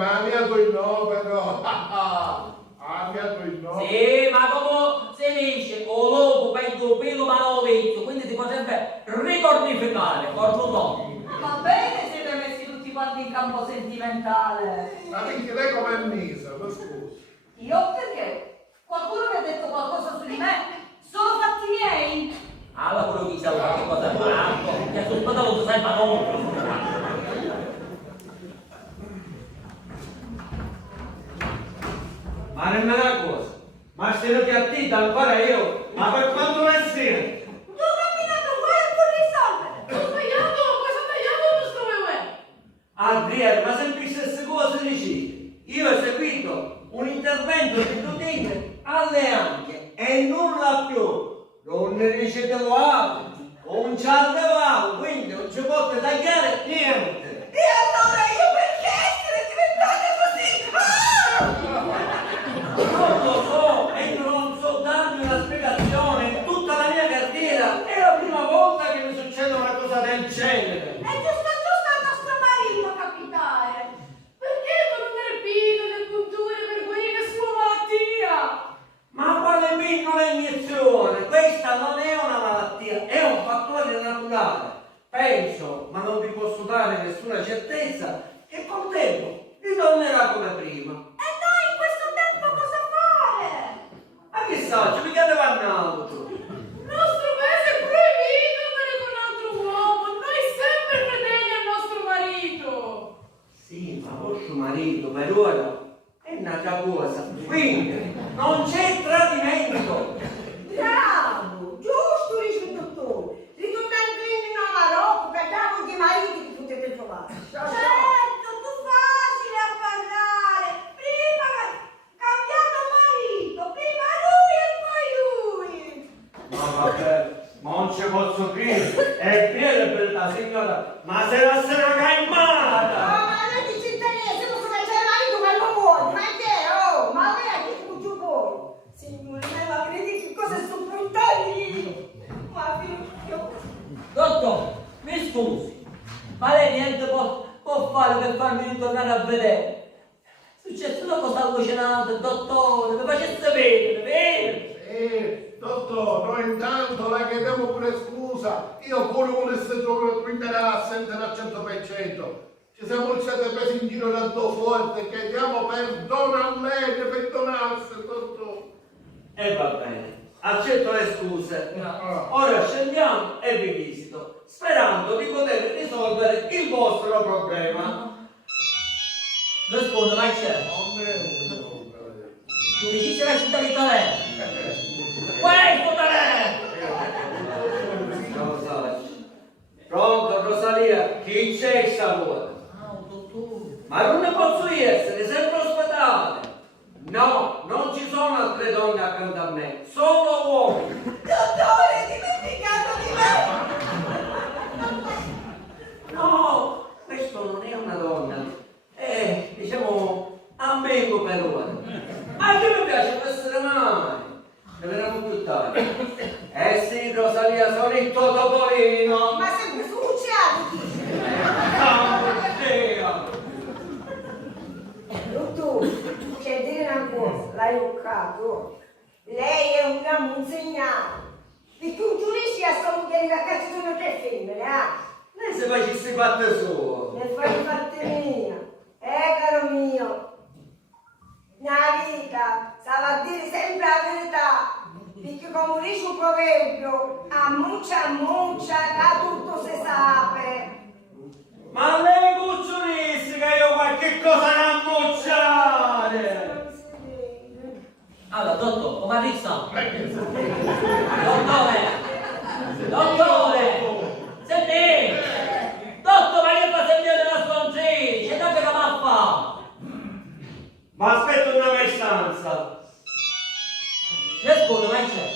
ma a mia tu no però. A mia tu no. Sì, ma come si dice, o lobo penso pelo ma non vecchio, quindi si potrebbe ricordificare, ormodore. Va bene, siete messi tutti quanti in campo sentimentale. Ma perché lei come è messa, lo scusa. Io perché? Qualcuno mi ha detto qualcosa su di me? Sono fatti miei? Allora quello che sa qualche cosa fatto, che ha sospettato tu sai ma non. Ma nemmeno una cosa, ma se lo ti attenta ancora io, ma per quanto ne sia? Tu ho combinato guai e puoi risolvere. Ho sbagliato, cosa ho sbagliato o non sto bene? Adriano, ma sempre le stesse cose dici? Io ho eseguito un intervento di routine alle anche e nulla più. Non ne ricevevo altro, non ci arrivavo, quindi non ci posso tagliare niente. E allora io perché essere diventata così? Non lo so, e io non so darmi una spiegazione. In tutta la mia carriera è la prima volta che mi succede una cosa del genere. È giusto al nostro marito capitare. Perché con un repino le punture per guarire sua malattia? Ma quale piccola iniezione? Questa non è una malattia, è un fattore naturale. Penso, ma non vi posso dare nessuna certezza, che col tempo ritornerà come prima. E noi in questo tempo cosa fare? Ma chissà, ci mica deve andare altro. Il nostro paese è proibito andare con un altro uomo, noi sempre fedeli al nostro marito. Sì, ma vostro marito per ora è un'altra cosa. Quindi non c'è tradimento. Bravo, giusto dice il dottore. Ritornando in Nova Rocca, capiamo di mariti che potete trovare. Certo, tu facile a parlare. Prima cambiato marito, prima lui e poi lui. Ma vabbè, ma non ci posso credere. È piena bella signora, ma se la sera caimata! Ma non ti ci interessa, posso mangiare marito ma non vuoi, ma che? Oh, ma lei a chi ti giù voi? Signore, ma credi che cosa sto puntando? Ma figlio. Dottor, mi scusi, ma lei niente può fare per farmi ritornare a vedere? È successa una cosa allucinante, dottore, mi facesse vedere. Dottor, noi intanto la chiediamo pure scusa. Io pure volessi tornare assente al 100%. Ci siamo lasciati presi in giro tanto forte che chiediamo perdono a lei, di perdonarsi, dottor. E va bene, accetto le scuse. Ora scendiamo e vi visito, sperando di poter risolvere il vostro problema. Rispondo, ma c'è. Giudici la città di Talè. Questo Talè! Pronto, Rosalia, chi c'è stavolta? Ma non ne posso essere, sempre ospedale. No, non ci sono altre donne accanto a me, solo uomini. Dottore, dimenticato di me! No, questo non è una donna, è, diciamo, ambiguo per ora. Anche mi piace essere mai. Ne vedremo più tardi. Eh sì, Rosalia, sono il tuo topolino. Ma sempre succiato, dottore, c'è dire una cosa, l'hai toccato. Lei è una monsegnata. Perché un giudice ha saputo che a casa sono 3 femmine, Lei se facesse fatte sue. Ne fai fatte mia. Caro mio. Nella vita sa a dire sempre la verità. Perché come dice un proverbio, a muccia, da tutto si sape. Ma lei cucciolisse che io qualche cosa da ammucciare! Allora, dottor, come rissa? Dottore! Senti! Dottore, ma che fa sentire la sconfitta? C'è che mappa! Ma aspetta una mestanza! Rispondo, ma c'è.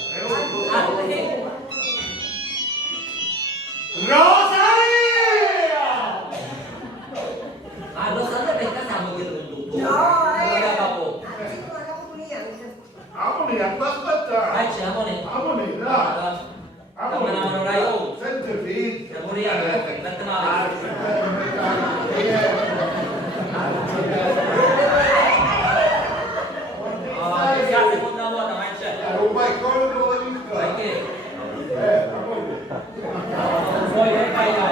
Rosalia! Ma Rosalia per caso siamo dietro un tutto? No, Non la capo. moneta. La moneta, dai. Dammi una mano, dai, oh. Senti finito. Che pure io, metti una no, che sia seconda volta, ma c'è. Non vai contro la vita. Perché? La moneta. Non vuoi che fai no?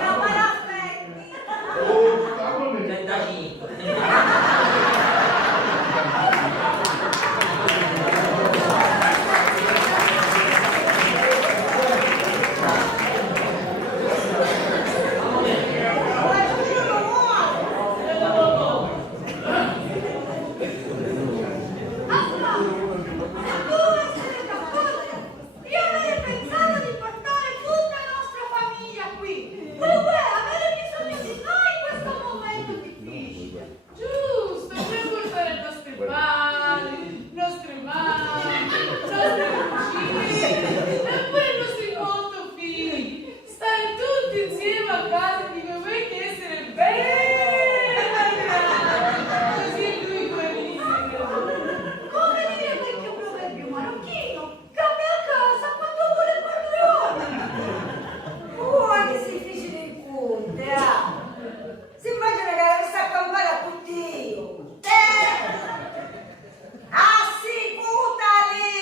No, ma l'aspetti. Oh, la moneta. 35. Io avrei pensato di portare tutta la nostra famiglia qui. Comunque avere bisogno di noi in questo momento difficile. Giusto, per portare i nostri padri, i nostri mani, i nostri cugini, e pure i nostri otto figli. Stare tutti insieme a casa di come che essere bene grandi. Così lui può venire. Come dire vecchio proverbio marocchino, cambia a casa quando vuole padrone. Che si fece del conte, ah! Si immagina che avesse a campare a tutti io. Assicutali!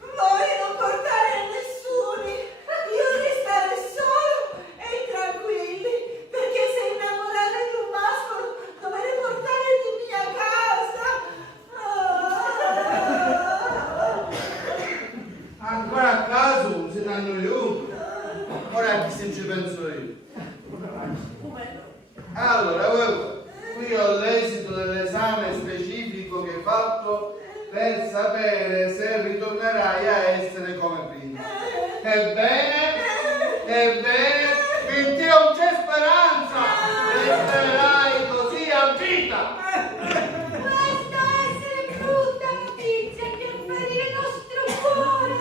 Voi non portare nessuno, io restare solo e tranquilli, perché se innamorata di un mascolo dovrei portare di mia casa. Ancora a caso si danno gli utili. Ora chi se ci penso io? Allora, qui ho l'esito dell'esame specifico che hai fatto per sapere se ritornerai a essere come prima. Ebbene, in te non c'è speranza! Resterai così a vita! Questa essere brutta notizia che ferire il nostro cuore.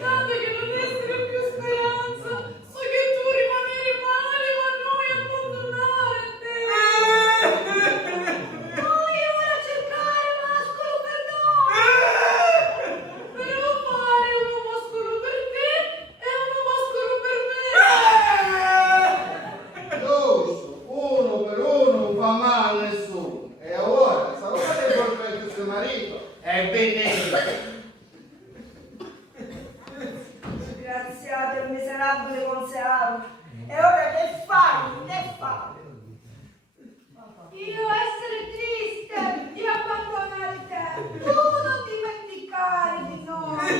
Tanto che non essere più speranza, so che tu rimanere male, ma noi abbandonarti. Noi ora cercare mascolo per noi. Però fare uno mascolo per te e uno mascolo per me. Giusto, uno per uno non fa male a nessuno. E ora, salvate il portretto del suo marito. E benissimo. Disgraziato e miserabile conservo. E ora che fai? Che fai? Io essere triste di abbandonare te. Tu non dimenticare di noi.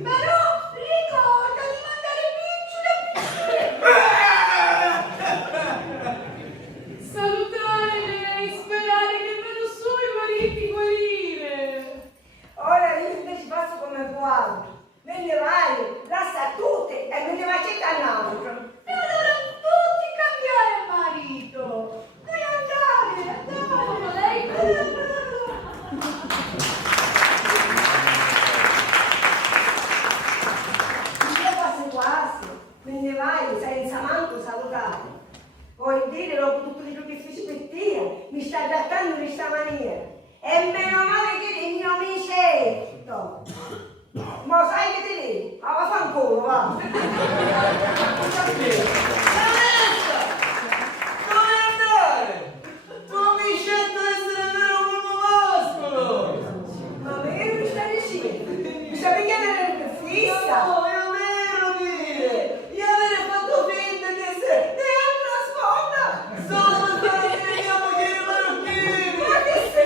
Però ricorda di mandare piccole. Salutare lei, sperare che vedo solo i mariti guarire. Ora io invece faccio come vuoi. Me ne vai, lascia tutte e me ne vai cercare un altro. E allora tutti cambiare marito. Devi andare. Ma lei Io quasi quasi, me ne vai senza manco salutare. Vuoi dire dopo tutto quello che feci per te, mi stai trattando in questa maniera. E meno male che il mio amico. Ma sai che ti dico? Ah, vaffanculo, va. Vanessa! Dove andare? Tu mi scelto di essere vero un uomo mascolo! Ma perché mi stai dicendo? Mi stai pigliando per fissa? No, io vero dire! Io avrei fatto finta di essere Un'altra sponda? solo per fare vedere mia moglie marocchini! Ma che sei?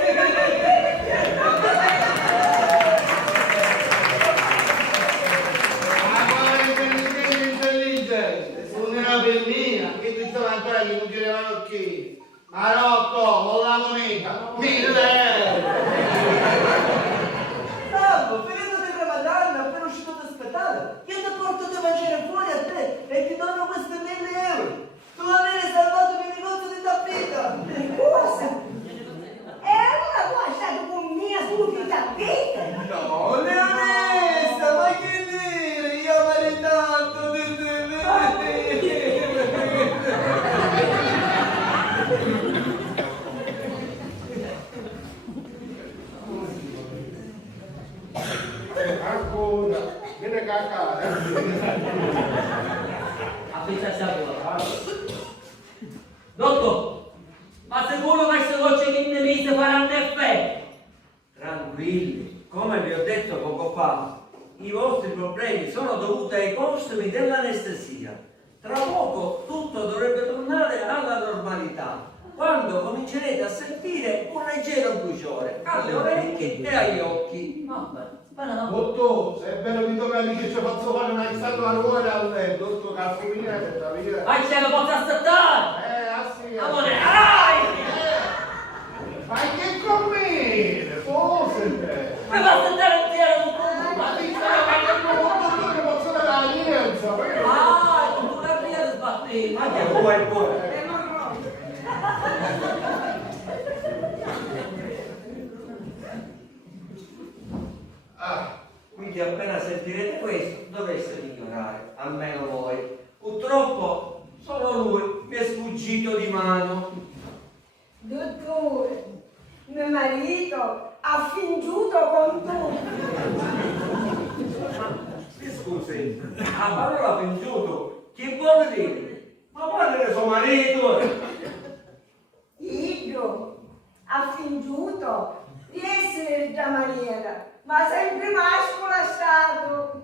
Intelligente, suonerà per mia, che tu stavi ancora che non chiedevano chi. Marocco, con la moneta, 1000 euro. Salvo, periodo di Ramadan, appena uscito dall'ospedale. allora, viene cacare. Avvisarsi allora. Dottor, ma sicuro che queste voci che ne mi faranno effetto? Tranquilli, come vi ho detto poco fa, i vostri problemi sono dovuti ai postumi dell'anestesia. Tra poco tutto dovrebbe tornare alla normalità, quando comincerete a sentire un leggero bruciore alle orecchie e agli occhi. Vabbè, spera no. Dottor, se è vero di domani che ci faccio fare una installa all'ora al letto, dottor Caffomina è da via. Ma ce lo posso aspettare? Sì. Amore, Ma che commine? Forse mi fa aspettare intero un po'. ma ti stai facendo che posso dare la lienza, vero? Ah, non la via di sbattere. Ma che vuoi pure? Quindi appena sentirete questo dovreste ignorare, almeno voi. Purtroppo solo lui mi è sfuggito di mano. Dottore, mio marito ha fingiuto con tutti. Mi scusi, la parola fingiuto, che vuole dire? Ma vuole dire suo marito? Io ha fingiuto di essere da maniera, ma sempre mascolo è stato.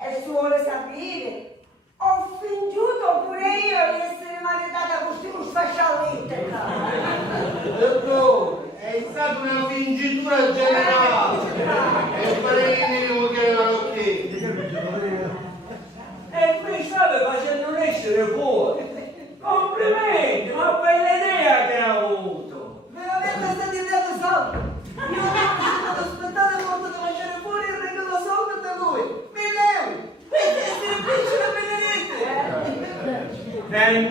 E suole sapere, ho fingiuto pure io di essere maritata con questo sfascialletto. Dottore, è stata una fingitura generale. E farei il minimo che erano qui. E mi state facendo escere fuori. Complimenti, ma bella idea che ha avuto. Veramente state dando soldi. Io non riuscito ad aspettare molto da mangiare fuori il regalo soldi da lui. 1.000 euro. Questo è essere principe benedetto.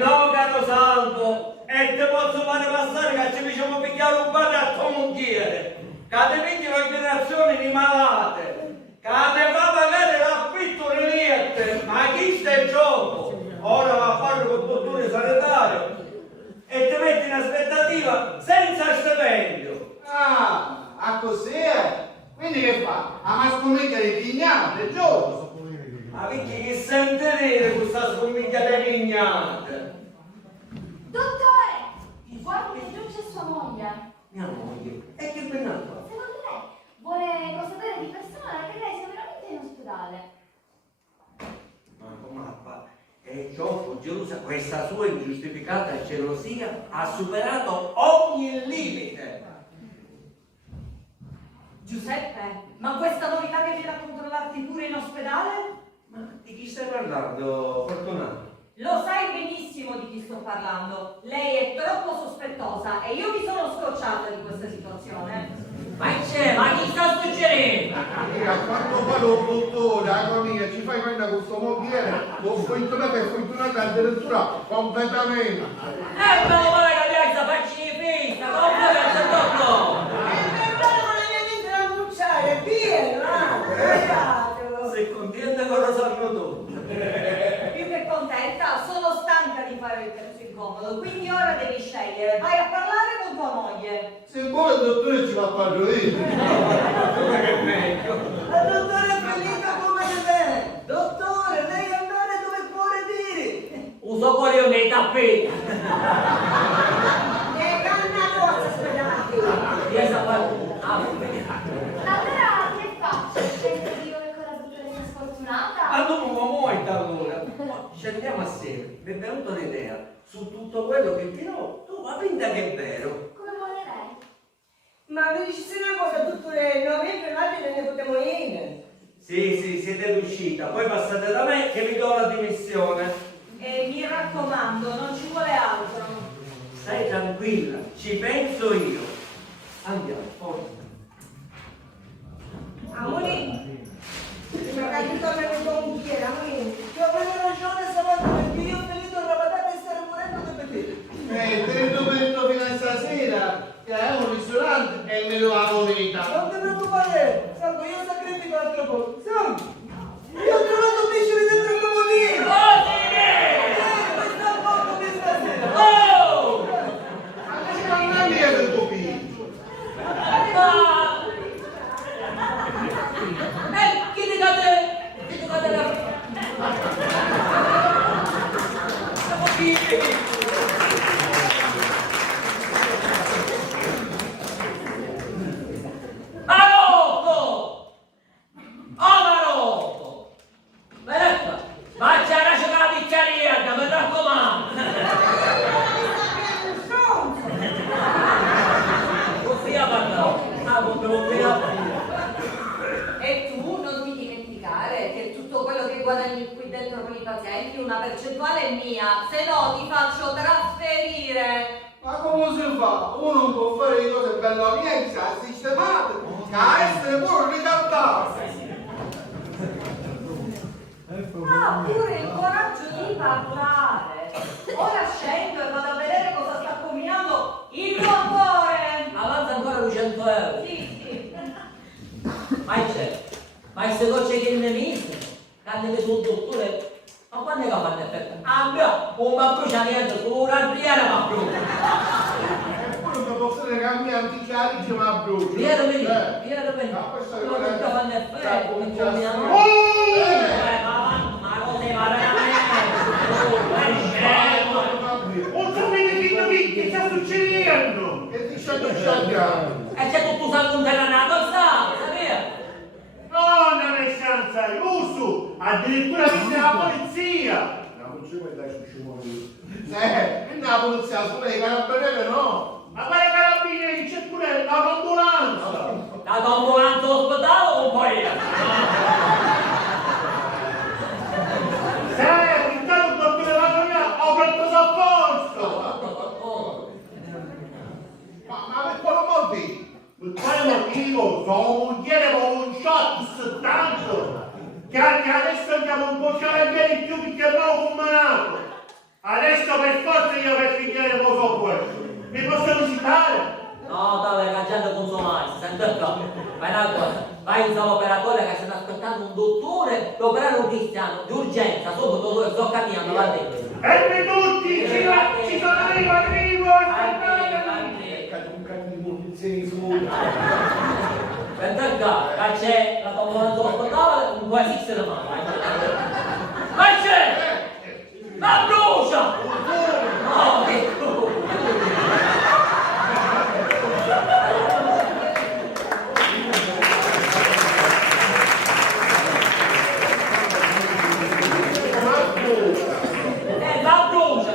No, caro Salvo, e ti posso fare passare che ci facciamo pigliare un bar a tuo moglie. Che ti pigli l'ordinazione di malate. Che ti fa pagare l'affitto reliette. Ma chi sta in gioco? Ora va a fare col dottore sanitario e ti metti in aspettativa senza stipendio. Ah, così è? Quindi che fa? A scommettere di pignate, giusto? Ma perché chi sente dire questa scomigliata pignate? Dottore, guardi che giù c'è sua moglie. Mia moglie, e che benata? Secondo lei vuole constatare di persona che lei sia veramente in ospedale. Ma è troppo gelosa, questa sua ingiustificata gelosia ha superato ogni limite. Giuseppe, ma questa novità che viene a controllarti pure in ospedale? Ma di chi stai parlando, Fortunato? Lo sai benissimo di chi sto parlando. Lei è troppo sospettosa e io mi sono scocciata di questa situazione. Ma c'è, ma chi sta suggerendo? A quanto fa lo dottore, agonia, ci fai prendere questo mobiere, l'ho fortunato addirittura completamente. Però vuole ragazza, facci di festa, complimenti dottore. È pieno, guardatelo. Sei contenta con Rosario tu? Più che contenta, sono stanca di fare il terzo incomodo, quindi ora devi scegliere. Vai a parlare con tua moglie. Se vuole il dottore ci va a partorire. Come che meglio? Il dottore è finito come deve. Dottore, devi andare dove cuore dire. Uso pure io nei tappeti. E canna rossa, spedati. Riesco a fare... Allora che faccio? Sento io che con la dottoressa sfortunata? Ma tu non muoio allora. Scendiamo assieme. Mi è venuta un'idea. Su tutto quello che dirò, tu va finta che è vero. Come vuole lei? Ma mi dici una cosa, dottore, novembre maggio ne potremo in. Sì, siete riuscita. Poi passate da me che vi do la dimissione. E mi raccomando, non ci vuole altro. Stai tranquilla, ci penso io. Andiamo, forza. Amore, ma che aiuto me ne do un bicchiere, amore. Tu avevi ragione stavolta perché io ho finito il Ramadan e stare morendo di appetito. Te ne ho detto fino a stasera che è un ristorante e me lo ha vomita. Non ti preoccupare, Salvo, io sacrifico altro po'. Salvo, io ho trovato pesce dentro il comodino. Questa è poco di stasera. Ma non è mia del tuo figlio. Chi ti dà mi affida. E tu non ti dimenticare che tutto quello che guadagni qui dentro con i pazienti, una percentuale è mia, se no ti faccio trasferire. Ma come si fa? Uno non può fare le cose bellonienze, sistemate, che a essere pure ricattati. Ha pure il coraggio di parlare. Ora scendo e vado a vedere cosa sta combinando il dottore. Avanza ancora 200 euro. Sì. Ma c'è? Ma se gocce che ne mise? Quando vedo un dottore, ma quando è che fanno effetto? Ah, beh, un bambino niente, su una piena ma brucia. Quello che posso dire cambia antichiari che ma brucia. Pieno venire. Ma questa è Non quella che fanno effetto, non già combinano. Ma così va Un sapete che sta succedendo? Che ti sta succedendo? e c'è tutto sangue internato, sapete? Nonna Messanza, uso! Addirittura viste la polizia! La polizia mi dai su la polizia, scusa, i carabinieri no! Ma quale carabinieri? C'è pure l'ambulanza! La ambulanza ospedale o poi io? Intanto il dottore Lagonia ho pronto soccorso! Ma per quale motivo? Per quale motivo? Sua moglie con un shot tanto che anche adesso andiamo un po' carabinieri più che abbiamo combinato! Adesso per forza io per finire cosa questo! Mi posso visitare? No, dai, la gente consumare, si sente qua. Fai una cosa, vai in sala operatoria che stanno aspettando un dottore per operare un cristiano di urgenza, subito dove sto camminando, va dentro. Fermi tutti! Ci sono arrivo! Un cazzo di munizioni fuori. Sente qua, c'è la ambulanza ospedale, non può esistere mai. Ma c'è! Ma brucia! No, che ma brucia!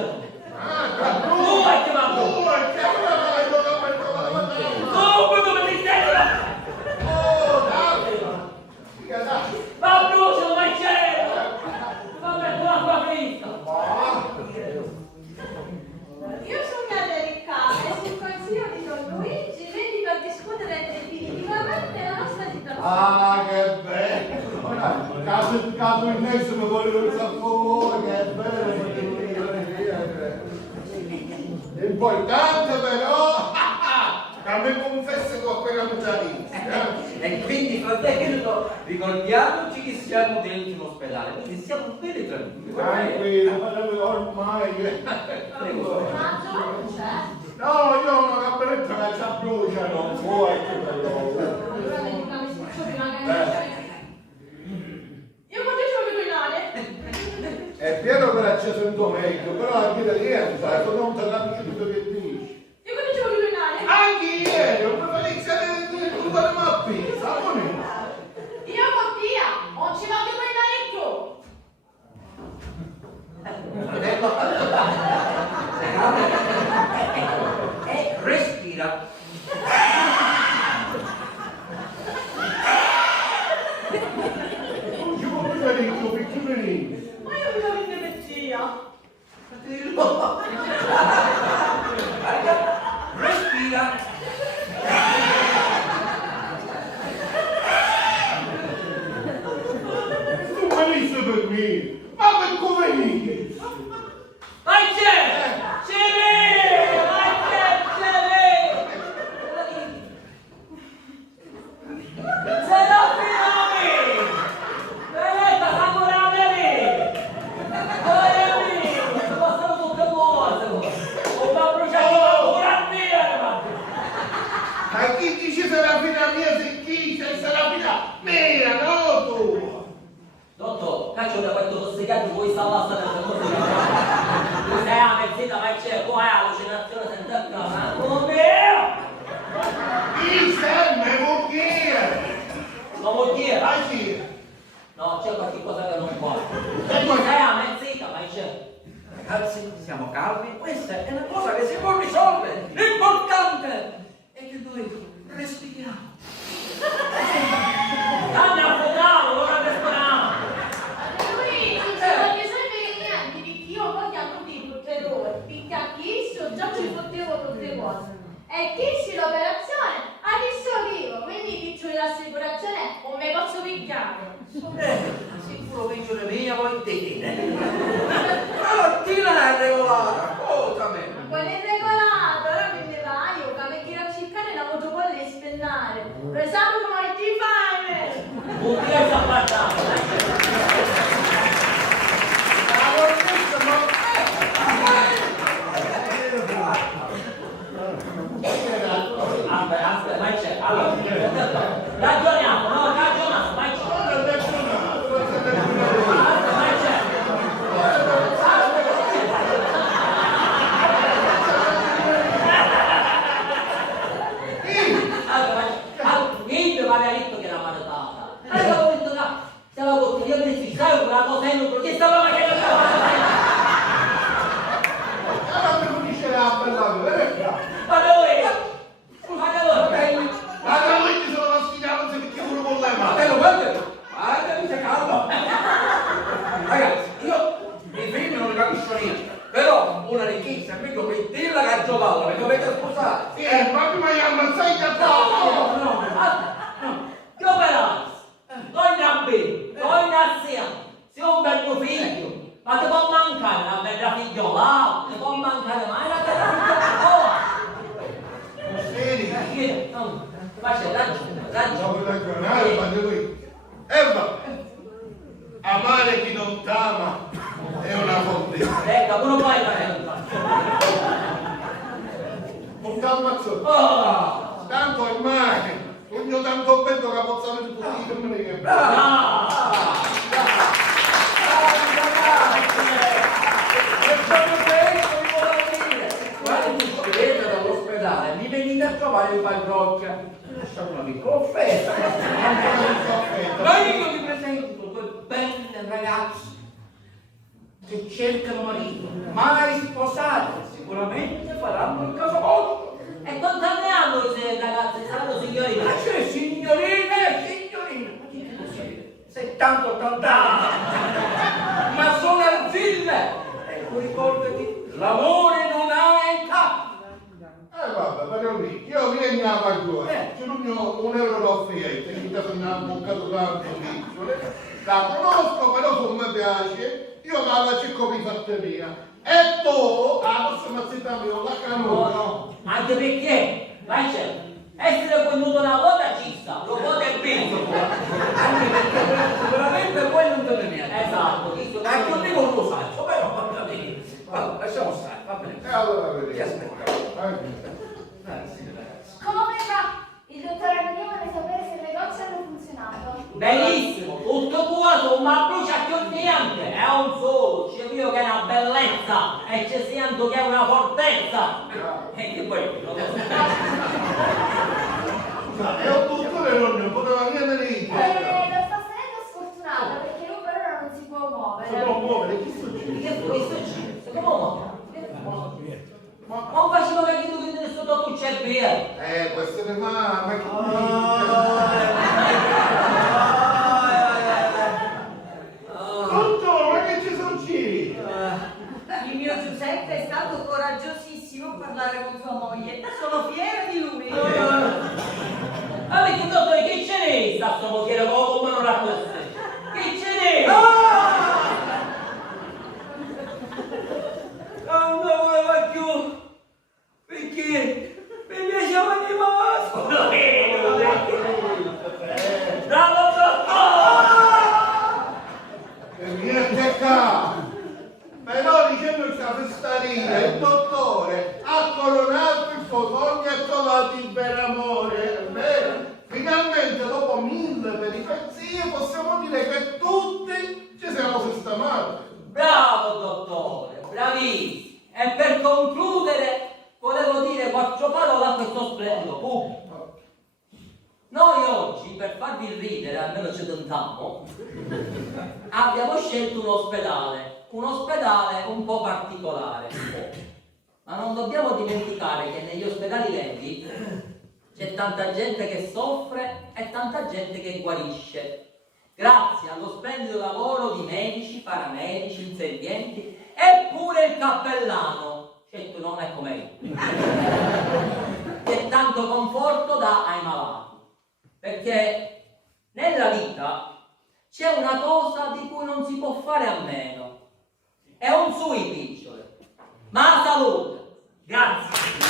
Tu vai che ma brucia! Subito mi distendo! Ma brucia, ma c'è! Ma metto l'acqua fritta! Io sono Gaia Riccata e sul consiglio di Don Luigi vedi per discutere definitivamente la nostra situazione. Ah, che bello! Ora, caso ennesimo con il sapore, che bello! L'importante però, che mi confesso con quella mutanizia. E quindi, fratello, ricordiamoci che siamo dentro in ospedale, quindi siamo bene tranquilli. Tranquillo, ma ormai... Prego. Ma non c'è. No, io ho una cappelletta che ci brucia, non puoi però. Allora vediamo se faccio prima che io continuo a indovinare. È vero che l'ha acceso un po' meglio, però la vita di Enza, sono un tornato subito che dici. Io continuo a indovinare. Anche ieri, ho preferito iniziare a rubare mappi, sapone? Io con Tia non ci voglio indovinare più. E respira. Non ci può più vedere il tuo piccolino. Ma io mi devo in Tia. Respira. Tu venisse per me, ma per come venire? Ma c'è! C'è me! Ma c'è me! Se non finami! Venetta, ancora a me! Ora me! Sono passato tutte cose! Ho ma bruciato ancora via! Ma chi dice Serafina mia se chi sei Serafina mia, no tu? Dottor, caccio da questo tossicato con questa bassa del secondo tu sei a mezzita ma c'è qua è allucinazione senza cosa come Chi sei me moglie? non vuol dire Vai sì. no c'è qualche cosa che non va tu sei a mezzita ma c'è Ragazzi, siamo calmi, questa è una cosa che si può risolvere. L'importante è che noi respiriamo. dell'assicurazione o me posso picchiare? Sicuro pensione mia, poi te. Ma la mattina è regolata, ascoltami. Ma quello è regolato, ora me ne vai, io che mi a cercare la moto con le spennare. Resamo come ti fai? Un dia sta guardando. Aspetta, ma c'è. Allora, ragioniamo, no? Ragioniamo, ma c'è. Ma c'è. Niente, ma aveva detto che era maritata. Allora ho detto, no, stava con io mi si sai quella cosa in un che stava facendo la Allora mi dice la bella vera. ma dove? Ma dove? Ma da noi ti sono fastidiato se perché uno con le mani. Guarda, sei calmo. Ragazzi, io i figli non ne capisco niente. Però una ricchezza è meglio che dirla che a giocare, perché dovete sposare. Ma prima di ammazzare da No, io però, donna B, donna sia, se un bel tuo figlio, ma ti può mancare una bella figliola, ti può mancare mai una bella figliola. Seri. No, ma c'è ragione. Devo ragionare, ma devo dire. Eva, amare chi non t'ama è una follia. Ecco, tu non puoi fare. Non t'ammazzo. Oh! Tanto ormai, ogni tanto bello che posso avere tutti i giorni che Dall'ospedale mi venite a trovare in parrocchia, lasciate una piccola offesa. Ma io vi presento quel bel ragazzo che cercano marito, mai sposati, sicuramente faranno il caso vostro. E quanti anni hanno queste ragazze? Saranno signorine? Ma c'è signorine, signorine, ma che è possibile? 70-80 anni, ma sono arzille. Ecco, ricordati, l'amore non ha età. vabbè, però lì, io mi vengo a pagare, c'è €1 d'offerta, che mi sta andando un caso tanto piccolo, la conosco, però se mi piace, io la cerco di fattoria. E tu, la prossima settimana, io la No, conosco. no, anche perché, vai c'è, essere venuto una volta ci sta, lo vuole il peso. Anche perché sicuramente poi non te ne viene. Esatto, Anche non dico un rosaggio, però va bene. Allora, lasciamo stare, va bene. E allora Ti vediamo. aspettiamo. Ragazzi. Come fa? Il dottore Agonia vuole sapere se le gocce hanno funzionato. Benissimo, tutto buono, ma brucia più niente, è un solo, ci vedo che è una bellezza e ci sento che è una fortezza. E che poi lo posso È un dottore, non poteva niente di Lo sta tenendo sfortunato perché lui per ora non si può muovere. Si può muovere, chi succede? Che questo c'è? Come no? Non facevo che tu che sotto tu c'è via. Può essere ma che Tutto, ma che ci sono giri? Il mio Giuseppe è stato coraggiosissimo a parlare con sua moglie. Sono fiera di lui. Ma perché dottore che ce n'è sta sto motiere come non racconta? Che ce n'è? Non lo voleva più perché mi piaceva di masco. Bravo dottore! E niente qua! Però dicendo che sta festarina, il dottore ha coronato il suo sogno e trovato il vero amore, è vero? Finalmente dopo 1000 peripezie possiamo dire che tutti ci siamo sistemati. Bravo dottore, bravissimo! E per concludere volevo dire 4 parole a questo splendido pubblico. Noi oggi, per farvi ridere, almeno ci tentiamo, abbiamo scelto un ospedale un po' particolare. Ma non dobbiamo dimenticare che negli ospedali vecchi c'è tanta gente che soffre e tanta gente che guarisce. Grazie allo splendido lavoro di medici, paramedici, inservienti e pure il cappellano, certo non è come io, che tanto conforto dà ai malati. perché nella vita c'è una cosa di cui non si può fare a meno. È un sui piccioli, ma la salute. Grazie.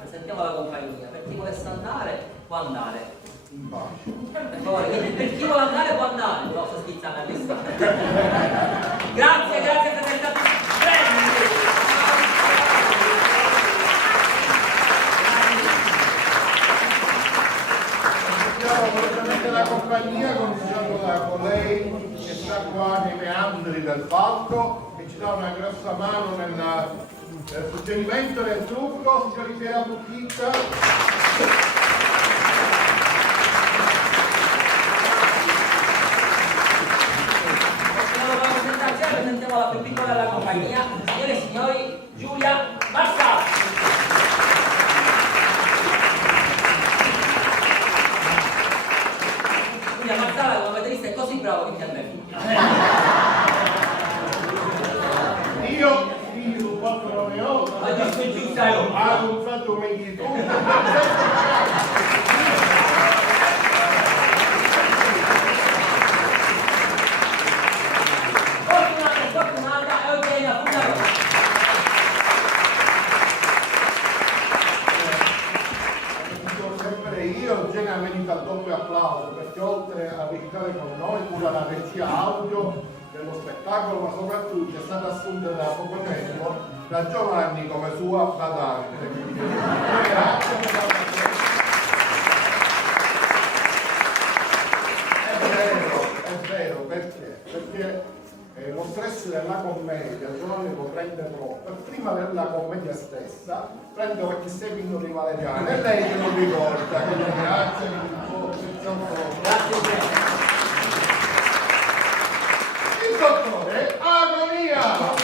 Presentiamo la compagnia. Per chi volesse andare, può andare. Per favore, quindi per chi vuole andare può andare. No, sto schizzando a lista. Grazie per essere stati presenti. Velocemente la compagnia, cominciando con lei che sta qua nei meandri del palco e ci dà una grossa mano nel suggerimento del trucco, signor Piera Bucchitta. Presentiamo la più piccola della compagnia, signore e signori, Giulia Marsala. Giulia Marsala come batterista è così bravo che ti almeno. Io, figlio di un 498, Ma giusto giù stai ho un fatto meglio di tutto. Fortunata e Eugenia Funaro. Dico sempre io, Eugenia merita il doppio applauso perché oltre a recitare con noi cura la regia audio dello spettacolo, ma soprattutto è stata assunta da poco tempo da Giovanni come sua badante. Quindi, grazie per la è vero, perché? Perché lo stress della commedia Giovanni lo prende troppo, e prima della commedia stessa prende qualche 6 minuti di valeriano e lei che non ricorda, quindi grazie il dottore Agonia.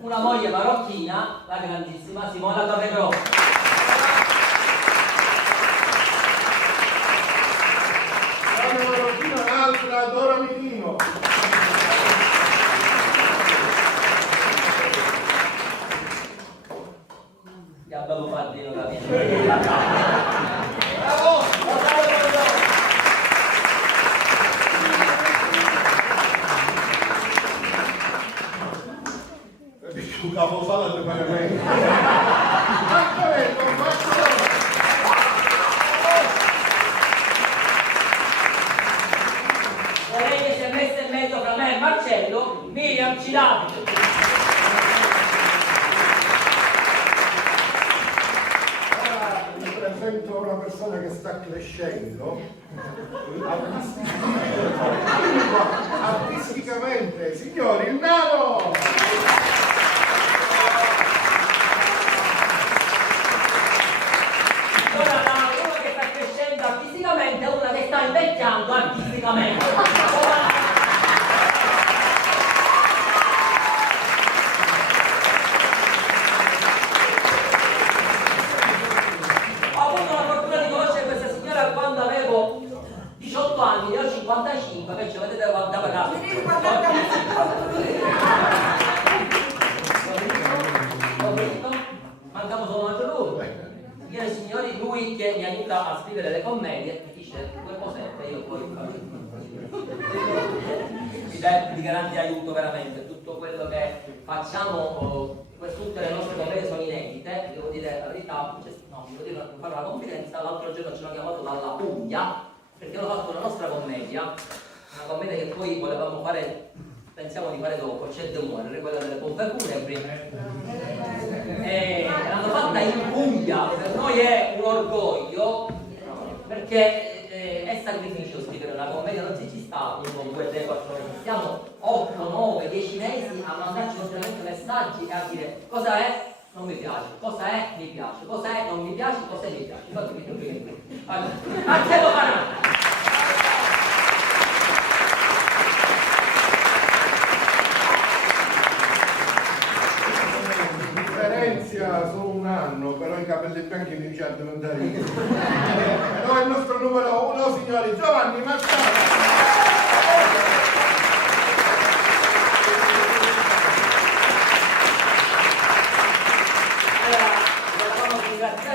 Una moglie marocchina, la grandissima Simona Torregrossa. La marocchina un'altra Dora Mitino. Che bello padrino da vita. Bravo! Un caposala di pagamento. Lei che si è messa in mezzo fra me e Marcello, Miriam Cirati. Ora vi presento una persona che sta crescendo artisticamente, signori, il nano! aiuta a scrivere le commedie, dice due cosette, io poi vi garanti aiuto veramente. Tutto quello che facciamo, tutte le nostre commedie sono inedite, devo dire la verità, no, devo dire, fare una confidenza, l'altro giorno ci hanno chiamato dalla Puglia perché hanno fatto una nostra commedia, una commedia che poi volevamo fare, pensiamo di fare dopo, C'è de muore, quella delle pompe funebri, e l'hanno fatta in Puglia. Per noi è un orgoglio perché è sacrificio scrivere una commedia, non ci sta 1, 2, 3, 4 mesi, stiamo 8, 9, 10 mesi a mandarci continuamente messaggi e a dire cosa è, non mi piace, cosa è, mi piace, cosa è, non mi piace, cosa è, mi piace. Infatti mi trovo qui. Allora, a che lo faranno? Solo un anno, però i capelli bianchi iniziano a diventare no, il nostro numero 1, signori, Giovanni Mazzara.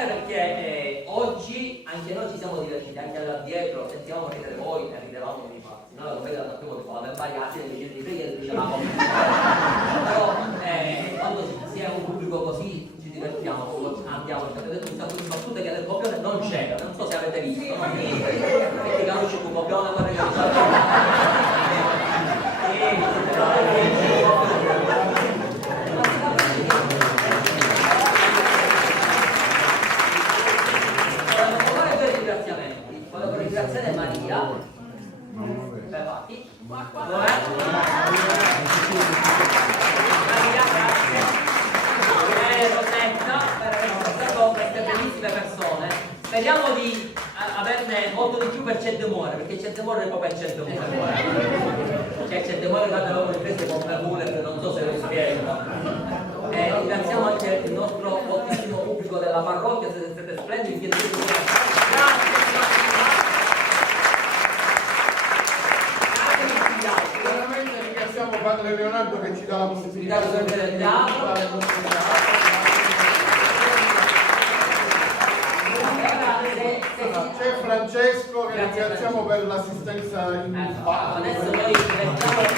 Perché oggi anche noi ci siamo divertiti, anche là dietro, sentivamo ridere voi e ridevamo di fatti. Noi la commedia la sappiamo tipo la variati e di preghiera dicevamo. Però quando si è un pubblico così ci divertiamo, andiamo, avete detto un sacco di battute che nel copione non c'era, non so se avete visto, no? Perché Carucci fu copione, guarda che volevo ringraziare Maria per fatti. Maria, grazie. E Rosetta per aver portato queste bellissime persone. Speriamo di averne molto di più per C'è de muore, perché C'è de muore è proprio C'è de muore. Cioè C'è de muore quando avevamo ripreso con Pure, non so se lo spiego. E ringraziamo anche il nostro ottimo pubblico della parrocchia, siete splendidi. Grazie. Veramente ringraziamo Padre Leonardo che ci dà la possibilità di prendere il teatro. C'è Francesco che ringraziamo per l'assistenza in adesso noi mettiamo come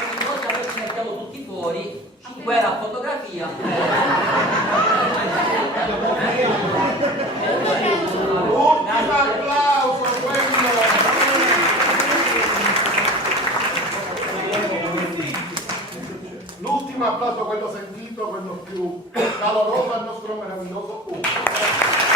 ogni volta poi ci mettiamo tutti fuori, 5 euro a fotografia. Ultimo applauso l'ultimo applauso, quello sentito, quello più caloroso al nostro meraviglioso pubblico.